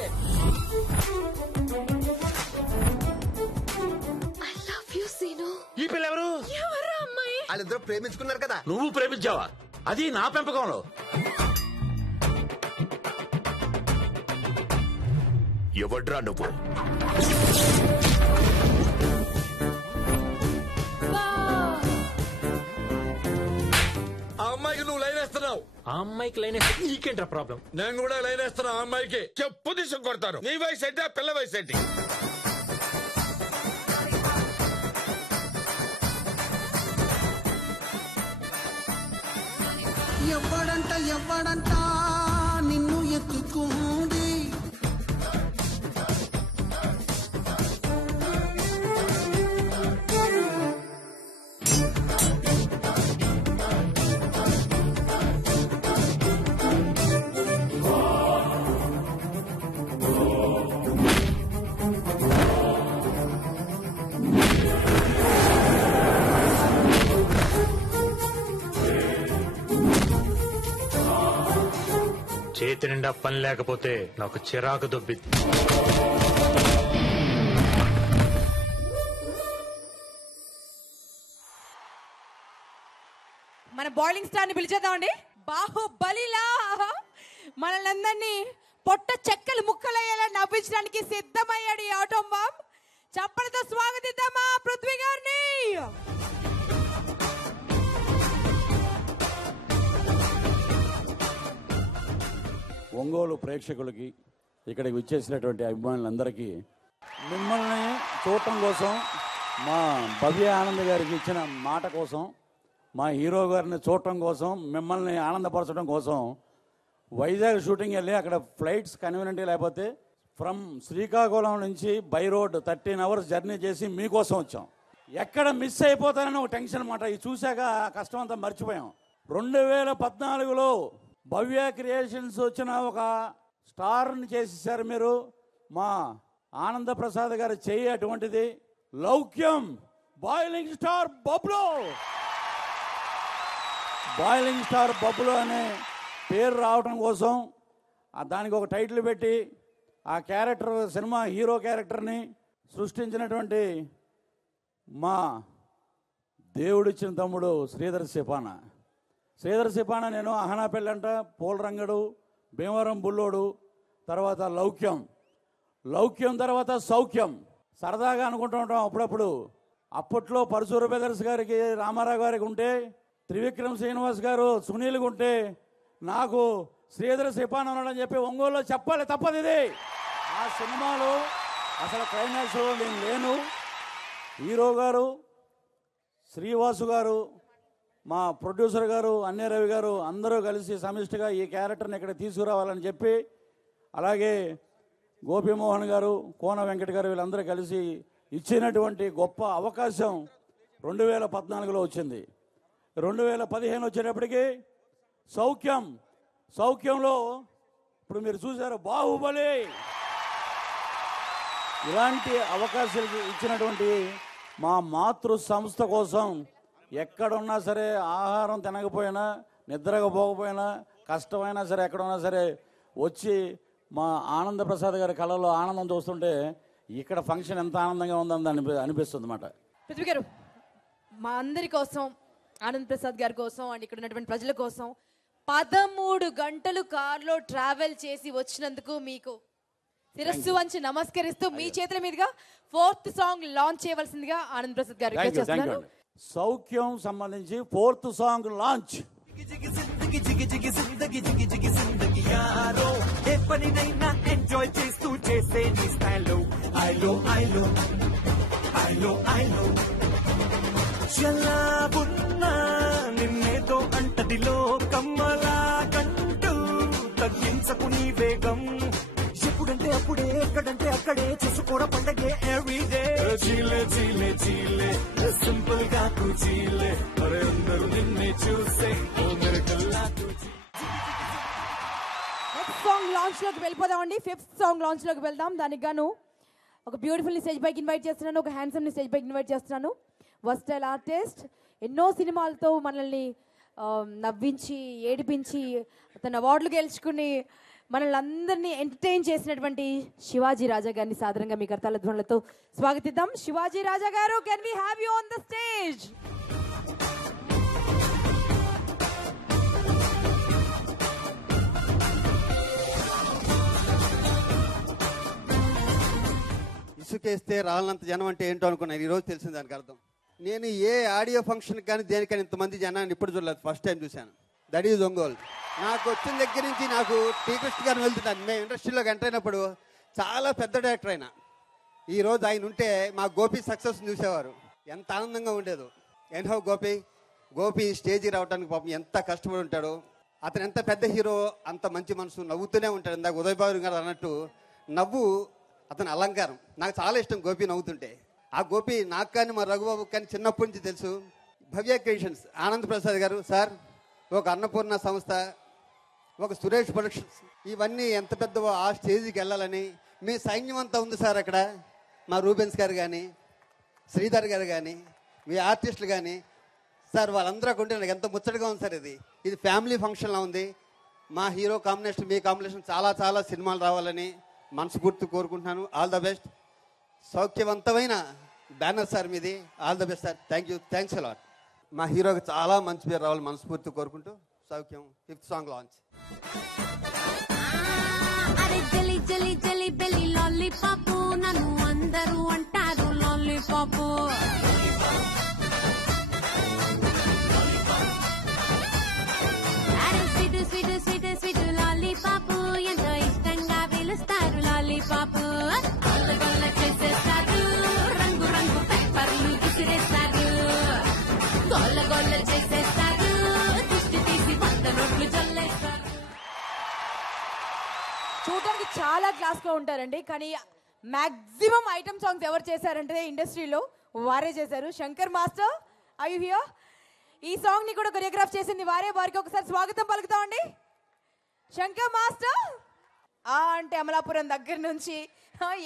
I love you Seenu. ఈ పిల్ల ఎవరు? ఎవరు అమ్మాయి? వాళ్ళిద్దరు ప్రేమించుకున్నారు కదా. నువ్వు ప్రేమించావా? అది నా పెంపకంలో. ఎవడ్రా నువ్వు? ఆ అమ్మాయికి నువ్వు లైన్ వేస్తున్నావు. ఆ అమ్మాయికి లైన్ వేస్తే నీకేంట్రా ప్రాబ్లం? నేను కూడా లైన్ వేస్తున్నా. ఆ అమ్మాయికి చెప్పు తీసుకు కొడతాను. నీ వయసు ఏంటి, ఆ పిల్ల వయసు ఏంటి? ఎవ్వడంట నిన్ను ఎత్తు కిక్కుంది. చేతి నిండా పని లేకపోతే నాకు చిరాకు దొబ్బిద్ది. మన బాయిలింగ్ స్టార్ ని పిలిచేద్దామండి. బాహుబలిలా మనల్ని అందరినీ పొట్ట చెక్కలు ముక్కలయ్యేలా నవ్వించడానికి సిద్ధమయ్యాడు ఈ ఆటోం బాంబ్. చప్పలతో స్వాగతిద్దామా పృథ్వీ గారిని. ఒంగోలు ప్రేక్షకులకి ఇక్కడికి విచ్చేసినటువంటి అభిమానులందరికీ మిమ్మల్ని చూడటం కోసం, మా భవ్య ఆనంద్ గారికి ఇచ్చిన మాట కోసం, మా హీరో గారిని చూడటం కోసం, మిమ్మల్ని ఆనందపరచడం కోసం వైజాగ్ షూటింగ్ వెళ్ళి అక్కడ ఫ్లైట్స్ కన్వీనియంట్ లేకపోతే ఫ్రమ్ శ్రీకాకుళం నుంచి బై రోడ్ 13 hours జర్నీ చేసి మీకోసం వచ్చాం. ఎక్కడ మిస్ అయిపోతానని ఒక టెన్షన్ అన్నమాట. ఇది చూశాక ఆ కష్టం అంతా మర్చిపోయాం. 2014లో భవ్య క్రియేషన్స్ వచ్చిన ఒక స్టార్ని చేసేసారు మీరు. మా ఆనంద ప్రసాద్ గారు చెయ్యి అటువంటిది. Loukyam boiling star Bablu, boiling star Bablu అనే పేరు రావడం కోసం దానికి ఒక టైటిల్ పెట్టి ఆ క్యారెక్టర్ సినిమా హీరో క్యారెక్టర్ని సృష్టించినటువంటి మా దేవుడిచ్చిన తమ్ముడు శ్రీధర్ సిపాన. శ్రీధర్ సిపాన నేను అహనా పెళ్ళంట, పోలరంగడు, భీమవరం బుల్లోడు, తర్వాత లౌక్యం, లౌక్యం తర్వాత సౌఖ్యం. సరదాగా అనుకుంటూ ఉంటాం అప్పుడప్పుడు. అప్పట్లో పరశూర బ్రదర్స్ గారికి, రామారావు గారికి ఉంటే, త్రివిక్రమ్ శ్రీనివాస్ గారు, సునీల్కి ఉంటే, నాకు శ్రీధర్ సిపాన ఉన్నాడని చెప్పి ఒంగోలులో చెప్పాలి, తప్పదు ఇది. ఆ సినిమాలో అసలు క్లైమాక్స్లో నేను లేను. హీరో గారు, శ్రీవాసు గారు, మా ప్రొడ్యూసర్ గారు, అన్నే రవి గారు అందరూ కలిసి సమిష్టిగా ఈ క్యారెక్టర్ని ఇక్కడ తీసుకురావాలని చెప్పి, అలాగే గోపీమోహన్ గారు, కోన వెంకట గారు వీళ్ళందరూ కలిసి ఇచ్చినటువంటి గొప్ప అవకాశం 2014లో వచ్చింది. 2015 వచ్చేటప్పటికి సౌఖ్యం, సౌఖ్యంలో ఇప్పుడు మీరు చూశారు బాహుబలి. ఇలాంటి అవకాశాలు ఇచ్చినటువంటి మా మాతృ సంస్థ కోసం ఎక్కడున్నా సరే, ఆహారం తినకపోయినా, నిద్రకపోకపోయినా, కష్టమైనా సరే, ఎక్కడున్నా సరే వచ్చి మా ఆనంద ప్రసాద్ గారి కళలో ఆనందం చూస్తుంటే ఇక్కడ ఫంక్షన్ ఎంత ఆనందంగా ఉందని అనిపిస్తుంది అన్నమాట. పృథ్వీ గారు, మా అందరి కోసం, ఆనంద్ ప్రసాద్ గారి కోసం అండ్ ఇక్కడ ఉన్నటువంటి ప్రజల కోసం 13 గంటలు కార్లో ట్రావెల్ చేసి వచ్చినందుకు మీకు శిరస్సు వంచి నమస్కరిస్తూ మీ చేతుల మీదుగా 4th సాంగ్ లాంచ్ చేయవలసిందిగా ఆనంద్ ప్రసాద్ గారు రిక్వెస్ట్ చేస్తున్నారు. సౌఖ్యం సంబంధించి 4th సాంగ్ లాంచ్. ఏ పనినైనా ఎంజాయ్ చేస్తూ చేసే నీ స్టైల్లో ఐలో ఐలో ఐలో ఐలో చలా ఉన్నా నిన్నేదో అంటదిలో కమ్మలా కంటూ తగ్గించకు నీ వేగం. ఎప్పుడంటే అప్పుడే, ఎక్కడంటే అక్కడే చేసుకోర పండగే ఎవ్రీడే. చీలే చీలే చీలే సింపుల్ గా చీలే మరి అందరూ నిన్నే చూసే ఓ మెరకల్లా. నెక్స్ట్ సాంగ్ లాంచ్ లోకి వెళ్ళిపోదామండి. 5th సాంగ్ లాంచ్ లోకి వెళ్దాం. దానికి గాను ఒక బ్యూటిఫుల్ ని స్టేజ్ పైకి ఇన్వైట్ చేస్తున్నాను, ఒక హ్యాండ్సమ్ ని స్టేజ్ పైకి ఇన్వైట్ చేస్తున్నాను. వర్స్టైల్ ఆర్టిస్ట్, ఎన్నో సినిమాలతో మనల్ని నవ్వించి, ఏడిపించి, తన అవార్డులు గెలుచుకుని మనల్ని అందరినీ ఎంటర్టైన్ చేసినటువంటి శివాజీ రాజా గారిని సాధారణంగా మీ కర్తాల ధ్వనులతో స్వాగతిద్దాం. శివాజీ రాజా గారు, can we have you on the stage? ఇసుకేస్తే రాళ్ళంత జనం అంటే ఏంటో అనుకున్నాను. ఈరోజు తెలిసింది దానికి అర్థం. నేను ఏ ఆడియో ఫంక్షన్ కానీ దేనికని ఇంతమంది జనాన్ని ఇప్పుడు చూడలేదు, ఫస్ట్ టైం చూశాను. That is Ongole. నాకు వచ్చిన దగ్గర నుంచి నాకు టీ కృష్ణ గారు వెళ్తున్నాను. మేము ఇండస్ట్రీలోకి ఎంటర్ అయినప్పుడు చాలా పెద్ద డైరెక్టర్ అయినా, ఈరోజు ఆయన ఉంటే మా గోపి సక్సెస్ చూసేవారు, ఎంత ఆనందంగా ఉండేదో. ఎన్హౌ గోపి స్టేజ్కి రావడానికి పాపం ఎంత కష్టపడి ఉంటాడో. అతను ఎంత పెద్ద హీరో అంత మంచి మనసు, నవ్వుతూనే ఉంటాడు. ఇందాక ఉదయ్ బాబు గారు అన్నట్టు నవ్వు అతని అలంకారం. నాకు చాలా ఇష్టం గోపి నవ్వుతుంటే. ఆ గోపి నాకు కానీ మా రఘుబాబు కానీ చిన్నప్పటి నుంచి తెలుసు. భవ్య క్రియేషన్స్ ఆనంద్ ప్రసాద్ గారు సార్, ఒక అన్నపూర్ణ సంస్థ, ఒక సురేష్ ప్రొడక్షన్స్, ఇవన్నీ ఎంత పెద్దవో ఆ స్టేజ్కి వెళ్ళాలని మీ సైన్యం అంతా ఉంది సార్ అక్కడ. మా రూబెన్స్ గారు కానీ, శ్రీధర్ గారు కానీ, మీ ఆర్టిస్టులు కానీ సార్, వాళ్ళందరూ ఉంటే నాకు ఎంత ముచ్చటగా ఉంది సార్. ఇది ఫ్యామిలీ ఫంక్షన్లా ఉంది. మా హీరో కాంబినేషన్, మీ కాంబినేషన్ చాలా చాలా సినిమాలు రావాలని మనస్ఫూర్తి కోరుకుంటున్నాను. All the best. సౌఖ్యవంతమైన బ్యానర్ సార్ మీది. All the best sir. Thanks a lot. మా హీరోకి చాలా మంచి పేరు రావాలి మనస్ఫూర్తి కోరుకుంటూ సౌఖ్యం 5th సాంగ్ లాంచ్. అరే జలి జలి జలి బెలి లాలీపాపు, నన్ను అందరూ అంటారు లాలీపాపు. అరే sweet sweet sweet sweet lollipop, ఎంతో ఇష్టంగా పిలుస్తారు లాలీపాపు. గొల్ల గొల్ల చేసేస్తారు, రంగు రంగు పేపర్లు విసిరేస్తారు. గొల్ల గొల్ల చేసేస్తారు, దిష్టి తీసి 100 నోట్లు జల్లేస్తారు. చూడడానికి చాలా క్లాస్ గా ఉంటారండి, కానీ మాక్సిమం ఐటమ్ సాంగ్స్ ఎవరు చేశారంటే ఇండస్ట్రీలో వారే చేశారు. Shankar master, I you here? ఈ సాంగ్ ని కూడా కొరియోగ్రాఫ్ చేసింది వారే. వారికి ఒకసారి స్వాగతం పలుకుతామండి. శంకర్ మాస్టర్ అంటే అమలాపురం దగ్గర నుంచి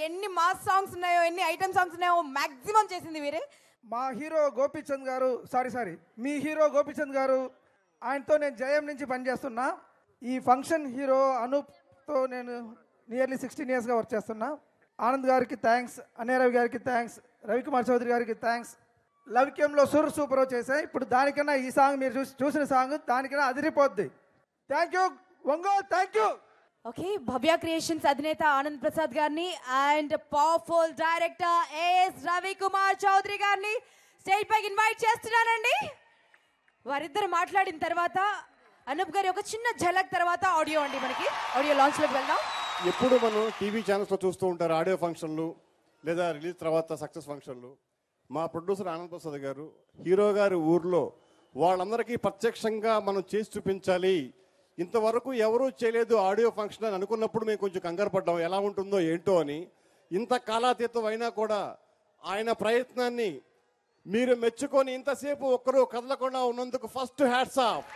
ఎన్ని మాస్ సాంగ్స్ ఉన్నాయో, ఎన్ని ఐటమ్ సాంగ్స్ ఉన్నాయో మాక్సిమం చేసింది వీరే. మా హీరో గోపీచంద్ గారు, సారీ మీ హీరో గోపీచంద్ గారు, ఆయనతో నేను జయం నుంచి పనిచేస్తున్నా. ఈ ఫంక్షన్ హీరో అనూప్తో నేను నియర్లీ 16 yearsగా వర్క్ చేస్తున్నా. ఆనంద్ గారికి థ్యాంక్స్, అన్నయ్య గారికి థ్యాంక్స్, రవికుమార్ చౌదరి గారికి థ్యాంక్స్. లవిక్యంలో సూపర్ చేశాయి. ఇప్పుడు దానికన్నా ఈ సాంగ్ మీరు చూసిన సాంగ్ దానికన్నా అదిరిపోద్ది. Thank you Ongole, thank you. Okay, Bhavya creations అధినేత ఆనంద్ ప్రసాద్ గారిని and powerful director as Ravikumar Chowdary గారిని స్టేజ్ పైకి ఇన్వైట్ చేస్తున్నానండి. వారిద్దరు మాట్లాడిన తర్వాత అనూప్ గారి ఒక చిన్న ఝలక్ తర్వాత ఆడియో అండి, మనకి ఆడియో లాంచ్ లోకి వెళ్దాం. ఎప్పుడు మనం టీవీ ఛానల్స్లో చూస్తూ ఉంటారు ఆడియో ఫంక్షన్లు లేదా రిలీజ్ తర్వాత సక్సెస్ ఫంక్షన్లు. మా ప్రొడ్యూసర్ ఆనంద్ ప్రసాద్ గారు హీరో గారి ఊర్లో వాళ్ళందరికీ ప్రత్యక్షంగా మనం చేసి చూపించాలి, ఇంతవరకు ఎవరూ చేయలేదు ఆడియో ఫంక్షన్ అని అనుకున్నప్పుడు మేము కొంచెం కంగారు పడ్డాం, ఎలా ఉంటుందో ఏంటో అని. ఇంత కాలాతీతం అయినా కూడా ఆయన ప్రయత్నాన్ని మీరు మెచ్చుకొని ఇంతసేపు ఒక్కరూ కదలకుండా ఉన్నందుకు ఫస్ట్ హ్యాట్స్ ఆఫ్.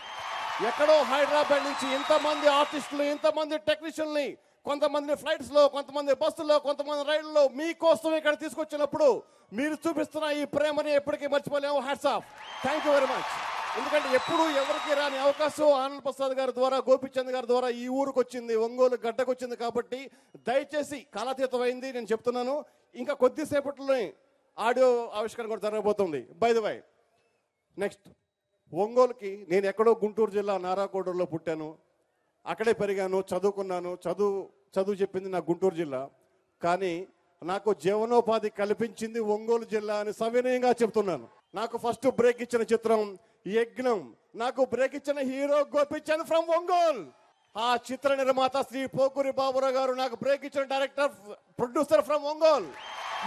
ఎక్కడో హైదరాబాద్ నుంచి ఇంతమంది ఆర్టిస్టులు, ఇంతమంది టెక్నీషియన్ని, కొంతమంది ఫ్లైట్స్లో, కొంతమంది బస్సులో, కొంతమంది రైళ్లలో మీకోసం ఇక్కడ తీసుకొచ్చినప్పుడు మీరు చూపిస్తున్న ఈ ప్రేమని ఎప్పటికీ మర్చిపోలేము. Hats off. Thank you very much. ఎందుకంటే ఎప్పుడు ఎవరికి రాని అవకాశం ఆనంద్ ప్రసాద్ గారి ద్వారా, గోపీచంద్ గారి ద్వారా ఈ ఊరికి వచ్చింది, ఒంగోలు గడ్డకు వచ్చింది. కాబట్టి దయచేసి కాలాతీతం అయింది నేను చెప్తున్నాను. ఇంకా కొద్దిసేపట్లోనే ఆడియో ఆవిష్కరణ కూడా జరగబోతుంది. బై ది వై, నెక్స్ట్ ఒంగోలుకి నేను ఎక్కడో గుంటూరు జిల్లా నారాకోడూరులో పుట్టాను, అక్కడే పెరిగాను, చదువుకున్నాను. చదువు చెప్పింది నా గుంటూరు జిల్లా, కానీ నాకు జీవనోపాధి కల్పించింది ఒంగోలు జిల్లా అని సవినయంగా చెప్తున్నాను. నాకు ఫస్ట్ బ్రేక్ ఇచ్చిన చిత్రం యజ్ఞం, నాకు బ్రేక్ ఇచ్చిన హీరో గోపీచంద్ ఫ్రమ్ ఒంగోల్. ఆ చిత్ర నిర్మాత శ్రీ పోకూరి బాబురావు గారు నాకు బ్రేక్ ఇచ్చిన డైరెక్టర్, ప్రొడ్యూసర్ ఫ్రమ్ ఒంగోల్.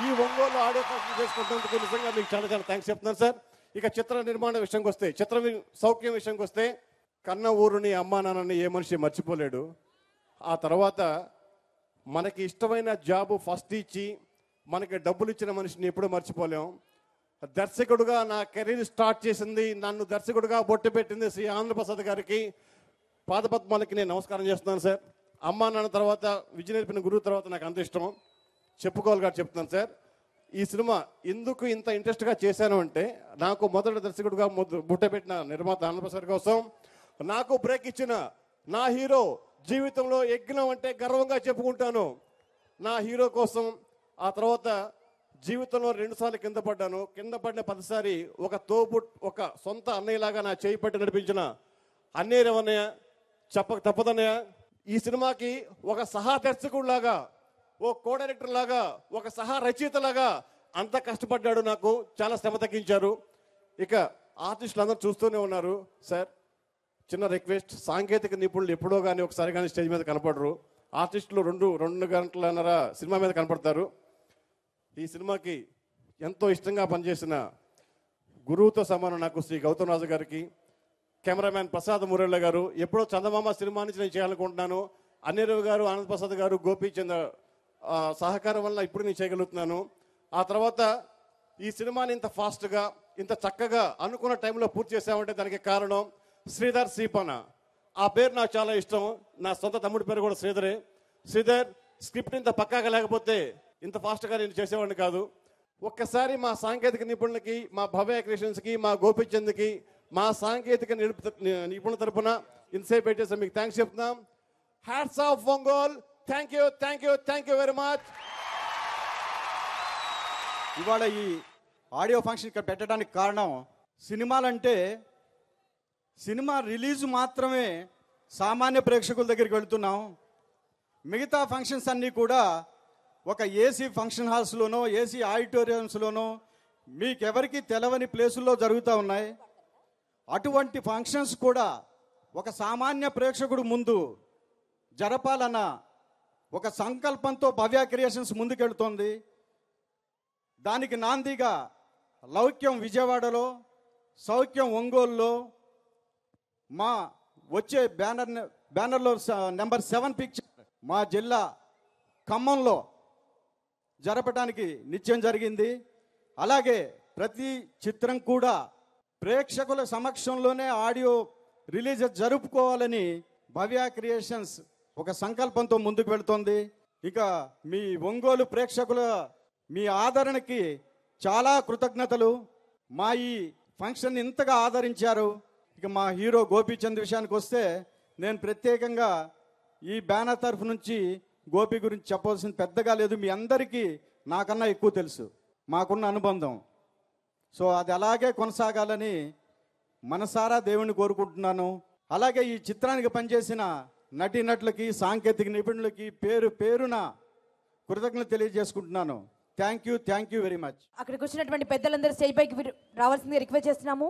ఈ ఒంగోలు ఆడియో ఫంక్షన్ చేసుకుంటున్నందుకు నిజంగా మీకు చాలా చాలా థ్యాంక్స్ చెప్తున్నాను సార్. ఇక చిత్ర నిర్మాణ విషయంకి వస్తే, సౌఖ్యం విషయంకి వస్తే, కన్న ఊరుని అమ్మా నాన్నని ఏ మనిషి మర్చిపోలేడు. ఆ తర్వాత మనకి ఇష్టమైన జాబు ఫస్ట్ ఇచ్చి మనకి డబ్బులు ఇచ్చిన మనిషిని ఎప్పుడూ మర్చిపోలేం. దర్శకుడుగా నా కెరీర్ స్టార్ట్ చేసింది, నన్ను దర్శకుడుగా బొట్టు పెట్టింది శ్రీ ఆంధ్రప్రసాద్ గారికి పాదపద్మాలకి నేను నమస్కారం చేస్తున్నాను సార్. అమ్మా నాన్న తర్వాత, విజయ నేర్పిన గురువు తర్వాత నాకు అంత ఇష్టం చెప్పుకోవాలి కాబట్టి చెప్తున్నాను సార్. ఈ సినిమా ఎందుకు ఇంత ఇంట్రెస్ట్గా చేశాను అంటే, నాకు మొదటి దర్శకుడుగా బుట్ట పెట్టిన నిర్మాత ఆంధ్రప్రసాద్ కోసం, నాకు బ్రేక్ ఇచ్చిన నా హీరో, జీవితంలో యజ్ఞం అంటే గర్వంగా చెప్పుకుంటాను నా హీరో కోసం. ఆ తర్వాత జీవితంలో 2 సార్లు కింద పడ్డాను. కింద పడిన 10 సారి ఒక సొంత అన్నయ్యలాగా నా చేయి పట్టి నడిపించిన అన్నయ్య రవణయ్య చెప్పక తప్పదన్నయ్య. ఈ సినిమాకి ఒక సహా దర్శకుడిలాగా, ఓ కో డైరెక్టర్ లాగా, ఒక సహా రచయితలాగా అంత కష్టపడ్డాడు. నాకు చాలా శ్రమ తగ్గించారు. ఇక ఆర్టిస్టులు అందరూ చూస్తూనే ఉన్నారు సార్. చిన్న రిక్వెస్ట్, సాంకేతిక నిపుణులు ఎప్పుడో కానీ ఒకసారి కానీ స్టేజ్ మీద కనపడరు. ఆర్టిస్టులు 2 గంటలన్నర సినిమా మీద కనపడతారు. ఈ సినిమాకి ఎంతో ఇష్టంగా పనిచేసిన గురువుతో సమానం నాకు శ్రీ గౌతమ్ రాజు గారికి, కెమెరామ్యాన్ ప్రసాద్ మురళి గారు. ఎప్పుడో చందమామ సినిమా నుంచి నేను చేయాలనుకుంటున్నాను. అనిరుద్ గారు, ఆనంద్ ప్రసాద్ గారు, గోపీచంద్ సహకారం వల్ల ఇప్పుడు నేను చేయగలుగుతున్నాను. ఆ తర్వాత ఈ సినిమాని ఇంత ఫాస్ట్గా ఇంత చక్కగా అనుకున్న టైంలో పూర్తి చేసామంటే దానికి కారణం శ్రీధర్ సీపన. ఆ పేరు నాకు చాలా ఇష్టం. నా సొంత తమ్ముడి పేరు కూడా శ్రీధరే. శ్రీధర్ స్క్రిప్ట్ ఇంత పక్కాగా లేకపోతే ఇంత ఫాస్ట్గా నేను చేసేవాడిని కాదు. ఒక్కసారి మా సాంకేతిక నిపుణులకి, మా భవ్య క్రియేషన్స్కి, మా గోపీచంద్కి, మా సాంకేతిక నిపుణుల తరపున ఇంతసేపు పెట్టేసి మీకు థ్యాంక్స్ చెప్తున్నాం. Hats off Ongole. Thank you, thank you, thank you very much. ఇవాళ ఈ ఆడియో ఫంక్షన్ ఇక్కడ పెట్టడానికి కారణం, సినిమాలంటే సినిమా రిలీజ్ మాత్రమే సామాన్య ప్రేక్షకుల దగ్గరికి వెళ్తున్నాం. మిగతా ఫంక్షన్స్ అన్నీ కూడా ఒక ఏసీ ఫంక్షన్ హాల్స్లోనో ఏసీ ఆడిటోరియంస్లోనో మీకెవరికి తెలవని ప్లేసుల్లో జరుగుతూ ఉన్నాయి. అటువంటి ఫంక్షన్స్ కూడా ఒక సామాన్య ప్రేక్షకుడు ముందు జరపాలన్న ఒక సంకల్పంతో భవ్య క్రియేషన్స్ ముందుకెళ్తోంది. దానికి నాందిగా లౌక్యం విజయవాడలో, సౌఖ్యం ఒంగోలులో, మా వచ్చే బ్యానర్లో నెంబర్ 7 పిక్చర్ మా జిల్లా ఖమ్మంలో జరపడానికి నిశ్చయం జరిగింది. అలాగే ప్రతి చిత్రం కూడా ప్రేక్షకుల సమక్షంలోనే ఆడియో రిలీజ్ జరుపుకోవాలని భవ్య క్రియేషన్స్ ఒక సంకల్పంతో ముందుకు వెళుతోంది. ఇక మీ ఒంగోలు ప్రేక్షకుల మీ ఆదరణకి చాలా కృతజ్ఞతలు. మా ఈ ఫంక్షన్ ఇంతగా ఆదరించారు. ఇక మా హీరో గోపీచంద్ విషయానికి వస్తే, నేను ప్రత్యేకంగా ఈ బ్యానర్ తరఫు నుంచి గోపి గురించి చెప్పవలసింది పెద్దగా లేదు. మీ అందరికీ నాకన్నా ఎక్కువ తెలుసు, మాకున్న అనుబంధం. సో అది అలాగే కొనసాగాలని మనసారా దేవుణ్ణి కోరుకుంటున్నాను. అలాగే ఈ చిత్రానికి పనిచేసిన నటీనటులకి, సాంకేతిక నిపుణులకి పేరు పేరున కృతజ్ఞతలు తెలియజేసుకుంటున్నాను. Thank you very much. అక్కడికి వచ్చినటువంటి పెద్దలందరూ స్టేజ్ పైకి రావాల్సిందిగా రిక్వెస్ట్ చేస్తున్నాము.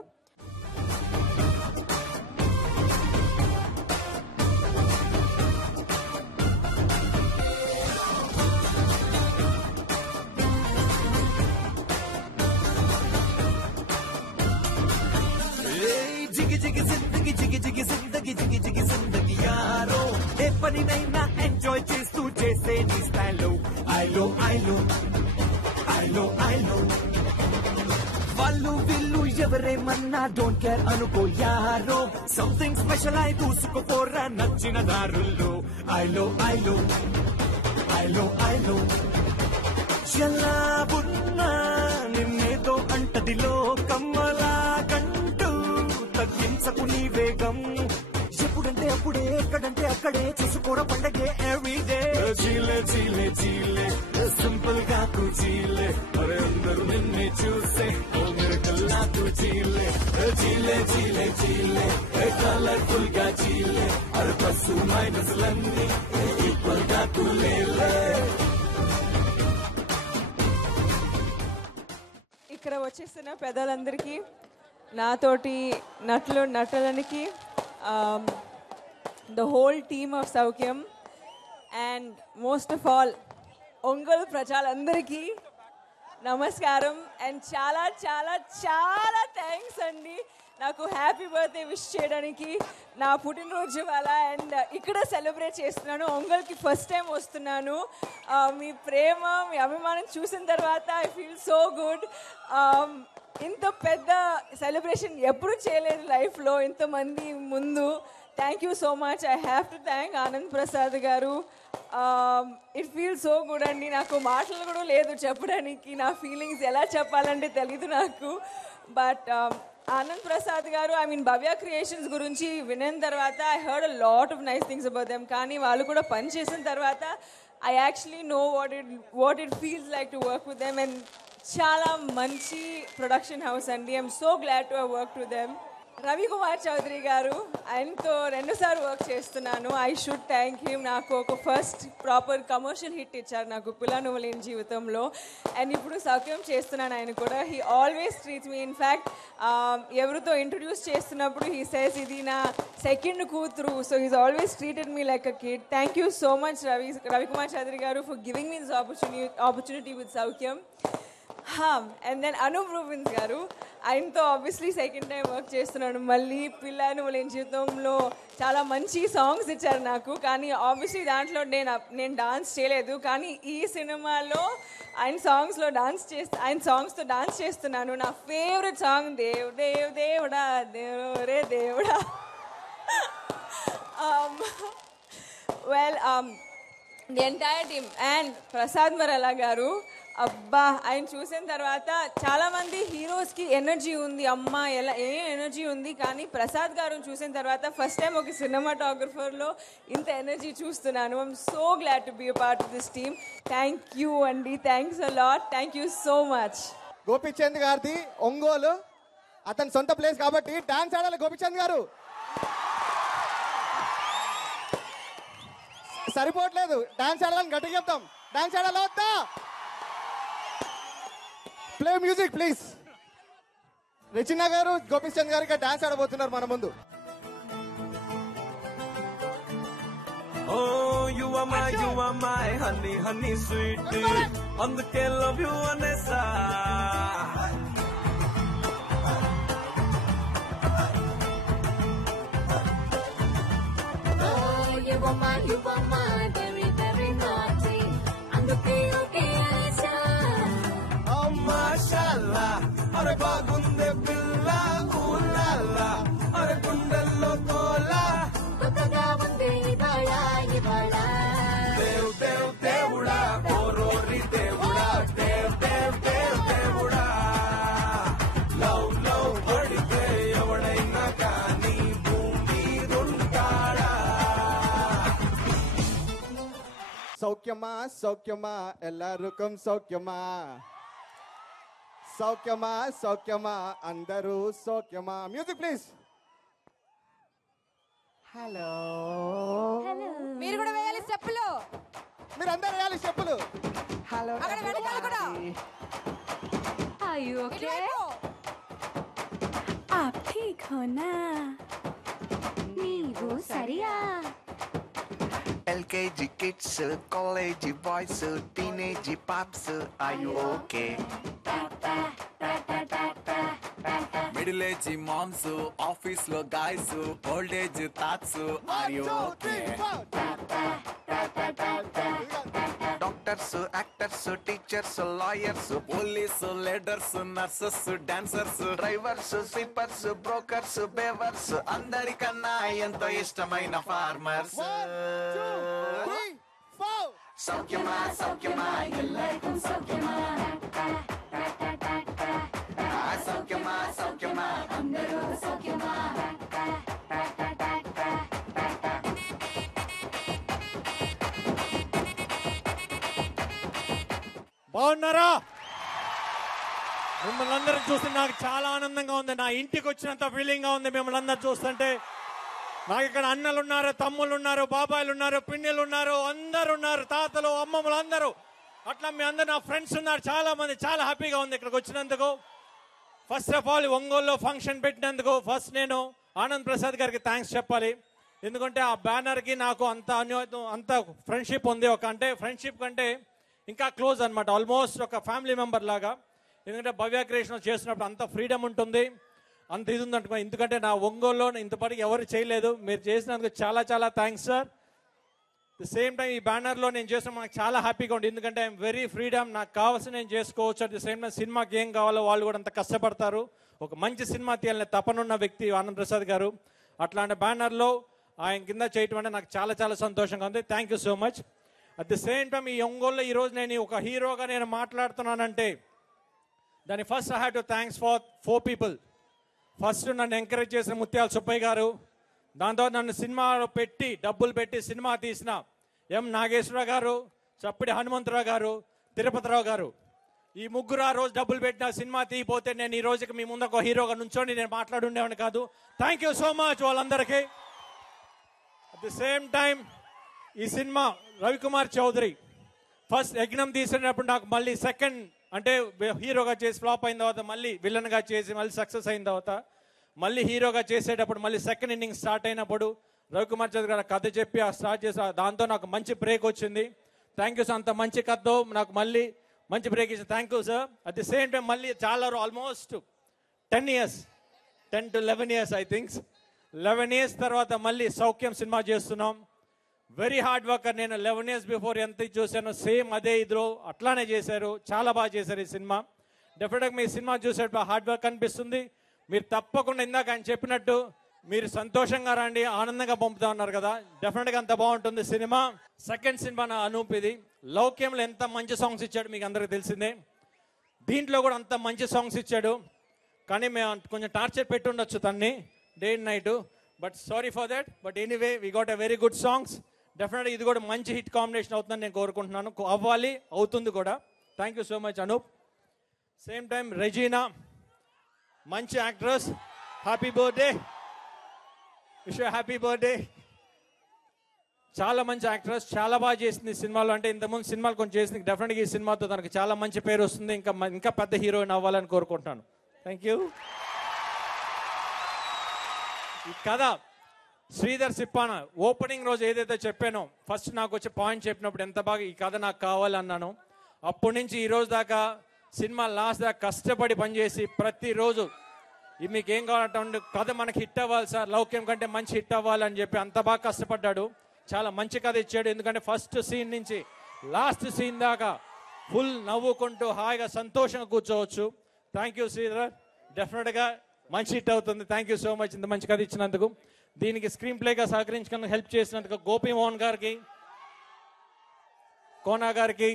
జిగి జిగి జిందగి జిగి జిగి జిందగి జిగి జిగి జిందగి యారో, ఏ పనినైనా ఎంజాయ్ చేస్తూ చేసే నీ స్టైల్లో ఐలో ఐలో ఐలో ఐలో. వాళ్ళు వీళ్ళు ఎవరేమన్నా డోంట్ కేర్ అనుకో యారో, సంథింగ్ స్పెషల్ అయి దూసుకోపోరా నచ్చిన దారుల్లో ఐలో ఐలో ఐలో ఐలో. ఎలా ఉన్నా నిన్నేదో అంటది లోకమ్మలా కంటూ తగ్గించకు నీ వేగం. ఎప్పుడంటే అప్పుడే, ఎక్కడంటే అక్కడే చూసుకోరా పండగే ఎవ్రీడే. చీలే చీలే చీలే సింపుల్ గా తూ చీలే, అరే అందరూ నిన్నే చూసే ఓ మిరకల్ నాకు చీలే. చీలే చీలే చీలే కలర్ఫుల్ గా చీలే, అరే ప్లస్ మైనస్ లన్నీ ఈక్వల్ గా తూ లేలే. ఇక్కడ వచ్చేసిన పెద్దలందరికీ, నాతోటి నటులనికి, the whole team of Soukhyam, and most of all Ongole ప్రజలందరికీ నమస్కారం. అండ్ చాలా చాలా చాలా థ్యాంక్స్ అండి నాకు హ్యాపీ బర్త్డే విష్ చేయడానికి. నా పుట్టినరోజు వాళ్ళ అండ్ ఇక్కడ సెలబ్రేట్ చేస్తున్నాను. ఒంగోలుకి ఫస్ట్ టైం వస్తున్నాను. మీ ప్రేమ, మీ అభిమానం చూసిన తర్వాత ఐ ఫీల్ సో గుడ్. ఇంత పెద్ద సెలబ్రేషన్ ఎప్పుడు చేయలేదు లైఫ్లో ఇంతమంది ముందు. Thank you so much. I have to thank Anand Prasad గారు. ఇట్ ఫీల్ సో గుడ్ అండి. నాకు మాటలు కూడా లేదు చెప్పడానికి, నా ఫీలింగ్స్ ఎలా చెప్పాలంటే తెలీదు నాకు. బట్ ఆనంద్ ప్రసాద్ గారు, ఐ మీన్ భవ్య క్రియేషన్స్ గురించి వినిన తర్వాత I heard a lot of nice things about them. కానీ వాళ్ళు కూడా పని చేసిన తర్వాత I actually know what it feels like to work with them. And చాలా మంచి ప్రొడక్షన్ హౌస్ అండి. I'm so glad to have work with them. Ravikumar Chowdary garu, ఆయనతో 2 సార్లు వర్క్ చేస్తున్నాను. I should thank him. నాకు ఒక ఫస్ట్ ప్రాపర్ కమర్షియల్ హిట్ ఇచ్చారు నాకు పిల్ల నువ్వు లేని జీవితంలో. అండ్ ఇప్పుడు సౌఖ్యం చేస్తున్నాను ఆయన కూడా. He always treats me. In fact ఎవరితో ఇంట్రడ్యూస్ చేస్తున్నప్పుడు హీ సేస్ ఇది నా సెకండ్ కూతురు. So he's always treated me like a kid. Thank you so much Ravikumar Chowdary గారు for giving me this opportunity with Saukhyam. And then Anoop Rubens గారు, ఆయనతో ఆబ్వియస్లీ సెకండ్ టైం వర్క్ చేస్తున్నాను. మళ్ళీ పిల్లను లేని జీవితంలో చాలా మంచి సాంగ్స్ ఇచ్చారు నాకు, కానీ ఆబ్వియస్లీ దాంట్లో నేను డాన్స్ చేయలేదు. కానీ ఈ సినిమాలో ఆయన సాంగ్స్తో డాన్స్ చేస్తున్నాను. నా ఫేవరెట్ సాంగ్ దేవ్ దేవ్ దేవుడా దేవరే దేవుడా. The entire team and Prasad మరలా గారు, అబ్బా ఆయన చూసిన తర్వాత చాలామంది హీరోస్కి ఎనర్జీ ఉంది, అమ్మ ఎలా ఏ ఎనర్జీ ఉంది, కానీ ప్రసాద్ గారు చూసిన తర్వాత ఫస్ట్ టైం ఒక సినిమాటోగ్రఫర్లో ఇంత ఎనర్జీ చూస్తున్నాను. I'm so glad to be a part of this team. Thank you అండి, thanks a lot, thank you so much. Gopichand గారిది ఒంగోలు, అతని సొంత ప్లేస్ కాబట్టి డాన్స్ ఆడాలి గోపిచంద్ గారు. సరిపోవట్లేదు, డాన్స్ ఆడాలని గట్టిగా చెప్తాం. డాన్స్ ఆడాలి వద్దా? Play music please. రచన గారు గోపిచంద్ గారికి డాన్స్ ఆడబోతున్నారు మన ముందు. Oh, you are my honey, honey sweetie. అందుకే love you అనేసా. You are my very, very naughty. అందుకే okay అనేసా. Oh, mashallah, అరే బాగుందే పిల్ల, ఊలాలా, అరే గుండెల్లో కోలా. కొత్తగా ఉంది ఇవాళ ఇవాళ. దేవ్ దేవ్ దేవుడా, ఓరోరి దేవుడా, దేవ్ దేవ్ దేవ్ దేవుడా. లవ్ లవ్ పడితే ఎవడైనా కానీ భూమి రుంటాడా. సౌఖ్యమా సౌఖ్యమా ఎల్లరుకం సౌఖ్యమా, సౌఖ్యమా సౌఖ్యమా అందరూ సౌఖ్యమా. Music please. హలో, మీరు కూడా వేయాలి స్టెప్పులు, మీరు అందరు వేయాలి స్టెప్పులు. హలో అక్కడ వెనకాల కూడా. Are you okay? आप ठीक हो ना? నీవు సరియా? LKG kids, college boys, teenage pops, are you okay? Middle age moms, office లో guys, old age thoughts, are you okay? Doctors, actors, teachers, lawyers, police, leaders, nurses, dancers, drivers, sweepers, brokers, బేవర్స్, అందరికన్నా ఎంతో ఇష్టమైన farmers. సౌఖ్యమా సౌఖ్యమా ఎల్లరికం సౌఖ్యమా, సౌఖ్యమా సౌఖ్యమా అందరూ సౌఖ్యమా. బాగున్నారా? మిమ్మల్ని అందరూ చూస్తే నాకు చాలా ఆనందంగా ఉంది. నా ఇంటికి వచ్చినంత ఫీలింగ్ గా ఉంది మిమ్మల్ని అందరూ చూస్తుంటే. నాకు ఇక్కడ అన్నలు ఉన్నారు, తమ్ముళ్ళు ఉన్నారు, బాబాయిలు ఉన్నారు, పిన్నిలు ఉన్నారు, అందరు ఉన్నారు, తాతలు, అమ్మమ్మలు అందరూ. అట్లా మీ అందరు నా ఫ్రెండ్స్ ఉన్నారు చాలా మంది. చాలా హ్యాపీగా ఉంది ఇక్కడికి వచ్చినందుకు. ఫస్ట్ ఆఫ్ ఆల్ ఒంగోలులో ఫంక్షన్ పెట్టినందుకు ఫస్ట్ నేను ఆనంద్ ప్రసాద్ గారికి థ్యాంక్స్ చెప్పాలి. ఎందుకంటే ఆ బ్యానర్కి నాకు అంత ఫ్రెండ్షిప్ ఉంది. అంటే ఫ్రెండ్షిప్ కంటే ఇంకా క్లోజ్ అనమాట, ఆల్మోస్ట్ ఒక ఫ్యామిలీ మెంబర్ లాగా. ఎందుకంటే భవ్య క్రియేషన్ చేస్తున్నప్పుడు అంత ఫ్రీడమ్ ఉంటుంది, అంత ఇది ఉంది అనుకో. ఎందుకంటే నా ఒంగోలులో ఇంతపాటికి ఎవరు చేయలేదు. మీరు చేసినందుకు చాలా చాలా thanks sir. The same time ఈ బ్యానర్లో నేను చేసిన నాకు చాలా హ్యాపీగా ఉంది. ఎందుకంటే ఐఎమ్ వెరీ ఫ్రీడమ్, నాకు కావాల్సిన నేను చేసుకోవచ్చు. అట్ ది సేమ్ టైం సినిమాకి ఏం కావాలో వాళ్ళు కూడా అంత కష్టపడతారు. ఒక మంచి సినిమా తీయాలని తపనున్న వ్యక్తి ఆనంద్ ప్రసాద్ గారు. అట్లాంటి బ్యానర్లో ఆయన కింద చేయటం అంటే నాకు చాలా చాలా సంతోషంగా ఉంది. Thank you so much. At the same time ఈ ఒంగోలులో ఈరోజు నేను ఒక హీరోగా నేను మాట్లాడుతున్నానంటే దాని first I have to thanks for 4 people. First నన్ను ఎంకరేజ్ చేసిన ముత్యాల సుబ్బయ్య గారు, దాంతో నన్ను సినిమాలో పెట్టి డబ్బులు పెట్టి సినిమా తీసిన ఎం నాగేశ్వరరావు గారు, చప్పిడి హనుమంతరావు గారు, తిరుపతిరావు గారు. ఈ ముగ్గురు ఆ రోజు డబ్బులు పెట్టిన సినిమా తీయపోతే నేను ఈ రోజుకి మీ ముందు ఒక హీరోగా నుంచోని నేను మాట్లాడుండేవాడిని కాదు. థ్యాంక్ యూ సో మచ్ వాళ్ళందరికీ. అట్ ది సేమ్ టైం ఈ సినిమా రవికుమార్ చౌదరి ఫస్ట్ యజ్ఞం తీసినప్పుడు నాకు మళ్ళీ సెకండ్ అంటే హీరోగా చేసి ఫ్లాప్ అయిన తర్వాత మళ్ళీ విలన్గా చేసి మళ్ళీ సక్సెస్ అయిన తర్వాత మళ్ళీ హీరోగా చేసేటప్పుడు మళ్ళీ సెకండ్ ఇన్నింగ్ స్టార్ట్ అయినప్పుడు రవికుమార్ చౌదరి గారు కథ చెప్పి స్టార్ట్ చేసి దాంతో నాకు మంచి బ్రేక్ వచ్చింది. Thank you sir. అంత మంచి కథతో నాకు మళ్ళీ మంచి బ్రేక్ ఇచ్చిన thank you sir. At the same time మళ్ళీ చాలా almost 10 years 10 to 11 years I thinks 11 years తర్వాత మళ్ళీ సౌఖ్యం సినిమా చేస్తున్నాం. Very hard worker. నేను 11 years బిఫోర్ ఎంత చూశానో సేమ్ అదే ఇదిలో అట్లానే చేశారు. చాలా బాగా చేశారు ఈ సినిమా. డెఫినెట్గా మీ సినిమా చూసేటప్పుడు హార్డ్ వర్క్ అనిపిస్తుంది. మీరు తప్పకుండా ఇందాక ఆయన చెప్పినట్టు మీరు సంతోషంగా రండి, ఆనందంగా పంపుతా ఉన్నారు కదా, డెఫినెట్గా అంత బాగుంటుంది సినిమా. సెకండ్ సినిమా నా అనూప్ ఇది. లౌక్యంలో ఎంత మంచి సాంగ్స్ ఇచ్చాడు మీకు అందరికీ తెలిసిందే. దీంట్లో కూడా అంత మంచి సాంగ్స్ ఇచ్చాడు. కానీ మేము కొంచెం టార్చర్ పెట్టి ఉండొచ్చు తన్ని day and night. But sorry for that. But anyway we got a very good songs. డెఫినెట్గా ఇది కూడా మంచి హిట్ కాంబినేషన్ అవుతుందని నేను కోరుకుంటున్నాను. అవ్వాలి, అవుతుంది కూడా. Thank you so much Anoop. Same time Regina మంచి actress. Happy birthday, wish happy birthday. చాలా మంచి యాక్ట్రెస్, చాలా బాగా చేసింది సినిమాలో. అంటే ఇంతకుముందు సినిమాలు కొంచెం చేసింది. డెఫినెట్గా ఈ సినిమాతో తనకు చాలా మంచి పేరు వస్తుంది. ఇంకా పెద్ద హీరోయిన్ అవ్వాలని కోరుకుంటున్నాను. Thank you. ఈ కథ శ్రీధర్ సిప్పాన ఓపెనింగ్ రోజు ఏదైతే చెప్పానో, ఫస్ట్ నాకు వచ్చే పాయింట్ చెప్పినప్పుడు ఎంత బాగా ఈ కథ నాకు కావాలన్నాను. అప్పటి నుంచి ఈ రోజు దాకా సినిమా లాస్ట్ దాకా కష్టపడి పనిచేసి ప్రతిరోజు మీకు ఏం కావాలంటే కథ మనకి హిట్ అవ్వాలి సార్, లౌక్యం కంటే మంచి హిట్ అవ్వాలని చెప్పి అంత బాగా కష్టపడ్డాడు. చాలా మంచి కథ ఇచ్చాడు. ఎందుకంటే ఫస్ట్ సీన్ నుంచి లాస్ట్ సీన్ దాకా ఫుల్ నవ్వుకుంటూ హాయిగా సంతోషంగా కూర్చోవచ్చు. Thank you Sridhar. డెఫినెట్గా మంచి హిట్ అవుతుంది. థ్యాంక్ యూ సో మచ్ ఇంత మంచి కథ ఇచ్చినందుకు. దీనికి స్క్రీన్ ప్లేగా సహకరించుకుని హెల్ప్ చేసినందుకు గోపి మోహన్ గారికి, కోనా గారికి.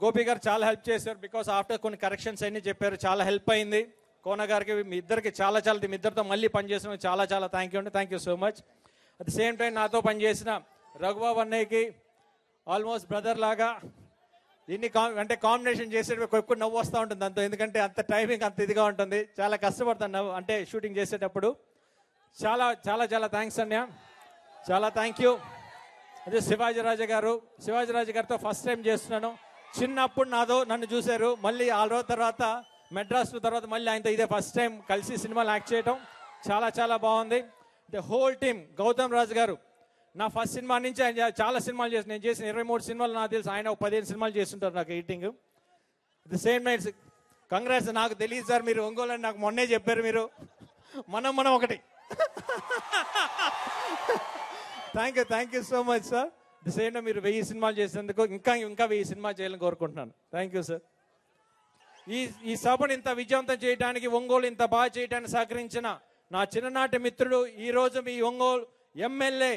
గోపి గారు చాలా హెల్ప్ చేశారు. బికాస్ ఆఫ్టర్ కొన్ని కరెక్షన్స్ అన్ని చెప్పారు, చాలా హెల్ప్ అయింది. కోనా గారికి, మీ ఇద్దరికి చాలా మీ ఇద్దరితో మళ్ళీ పనిచేసిన చాలా థ్యాంక్ యూ అండి. Thank you so much. At the same time నాతో పనిచేసిన రఘుబాబు అన్నయ్యకి ఆల్మోస్ట్ బ్రదర్ లాగా. ఇన్ని అంటే కాంబినేషన్ చేసేటప్పుడు ఎక్కువ నవ్వు వస్తూ ఉంటుంది అంత, ఎందుకంటే అంత టైమింగ్ అంత ఇదిగా ఉంటుంది. చాలా కష్టపడతాను నవ్వు అంటే షూటింగ్ చేసేటప్పుడు. చాలా థ్యాంక్స్ అన్నయ్య, చాలా థ్యాంక్ యూ. అదే శివాజీరాజు గారితో ఫస్ట్ టైం చేస్తున్నాను. చిన్నప్పుడు నన్ను చూశారు. మళ్ళీ ఆ రోజు తర్వాత మెడ్రాస్ తర్వాత మళ్ళీ ఆయనతో ఇదే ఫస్ట్ టైం కలిసి సినిమాలు యాక్ట్ చేయడం చాలా బాగుంది. The whole team. Gautam Raju గారు నా ఫస్ట్ సినిమా నుంచి ఆయన చాలా సినిమాలు చేసి, నేను చేసిన 23 సినిమాలు నాకు తెలుసు. ఆయన 15 సినిమాలు చేస్తుంటారు నాకు editing. The same night congrats. నాకు తెలియదు సార్ మీరు ఒంగోలు అని నాకు మొన్నే చెప్పారు మీరు. మనం ఒకటి. Thank you so much sir. The same మీరు 1000 సినిమాలు చేసినందుకు ఇంకా 1000 సినిమాలు చేయాలని కోరుకుంటున్నాను. Thank you sir. ఈ సభను ఇంత విజయవంతం చేయడానికి, ఒంగోలు ఇంత బాగా చేయడానికి సహకరించిన నా చిన్ననాటి మిత్రుడు, ఈ రోజు మీ ఒంగోలు ఎమ్మెల్యే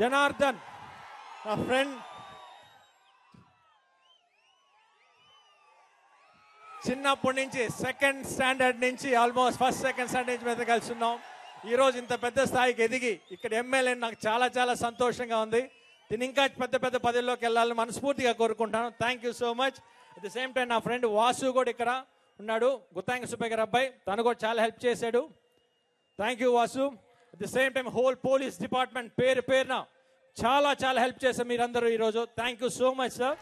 జనార్దన్, నా ఫ్రెండ్. చిన్నప్పటి నుంచి సెకండ్ స్టాండర్డ్ నుంచి ఆల్మోస్ట్ ఫస్ట్ సెకండ్ స్టాండర్డ్ నుంచి మీద కలిసి ఉన్నాం. ఈ రోజు ఇంత పెద్ద స్థాయికి ఎదిగి ఇక్కడ ఎమ్మెల్యే నాకు చాలా సంతోషంగా ఉంది. దీని ఇంకా పెద్ద పదవిలోకి వెళ్ళాలని మనస్ఫూర్తిగా కోరుకుంటాను. Thank you so much. At the same time నా ఫ్రెండ్ వాసు కూడా ఇక్కడ ఉన్నాడు, గుత్తాంగ సుబ్బయ్య గారి అబ్బాయి. తను కూడా చాలా హెల్ప్ చేశాడు. Thank you Vasu. At the same time whole police department పేరున చాలా హెల్ప్ చేశారు మీరందరూ ఈరోజు. Thank you so much sir.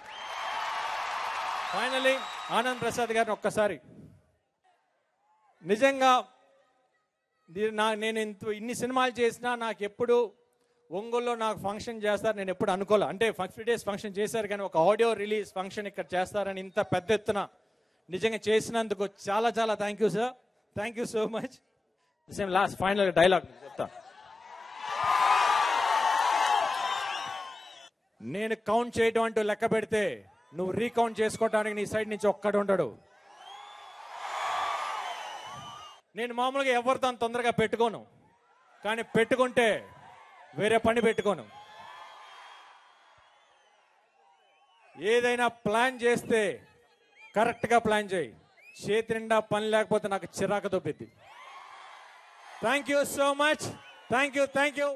Finally Anand Prasad గారిని ఒక్కసారి, నిజంగా నేను ఇన్ని సినిమాలు చేసినా నాకు ఎప్పుడు ఒంగోలులో నాకు ఫంక్షన్ చేస్తారు నేను ఎప్పుడు అనుకోలే. అంటే 50 days ఫంక్షన్ చేశారు, కానీ ఒక ఆడియో రిలీజ్ ఫంక్షన్ ఇక్కడ చేస్తారని ఇంత పెద్ద ఎత్తున నిజంగా చేసినందుకు చాలా thank you sir. Thank you so much. Same last final dialogue చెప్తా. నేను కౌంట్ చేయడం అంటూ లెక్క పెడితే నువ్వు రీకౌంట్ చేసుకోవడానికి నీ సైడ్ నుంచి ఒక్కడు ఉంటాడు. నేను మామూలుగా ఎవరితో అంత తొందరగా పెట్టుకోను, కానీ పెట్టుకుంటే వేరే పని పెట్టుకోను. ఏదైనా ప్లాన్ చేస్తే కరెక్ట్గా ప్లాన్ చేయి. చేతి నిండా పని లేకపోతే నాకు చిరాకు దొబ్బిద్ది. Thank you so much. Thank you.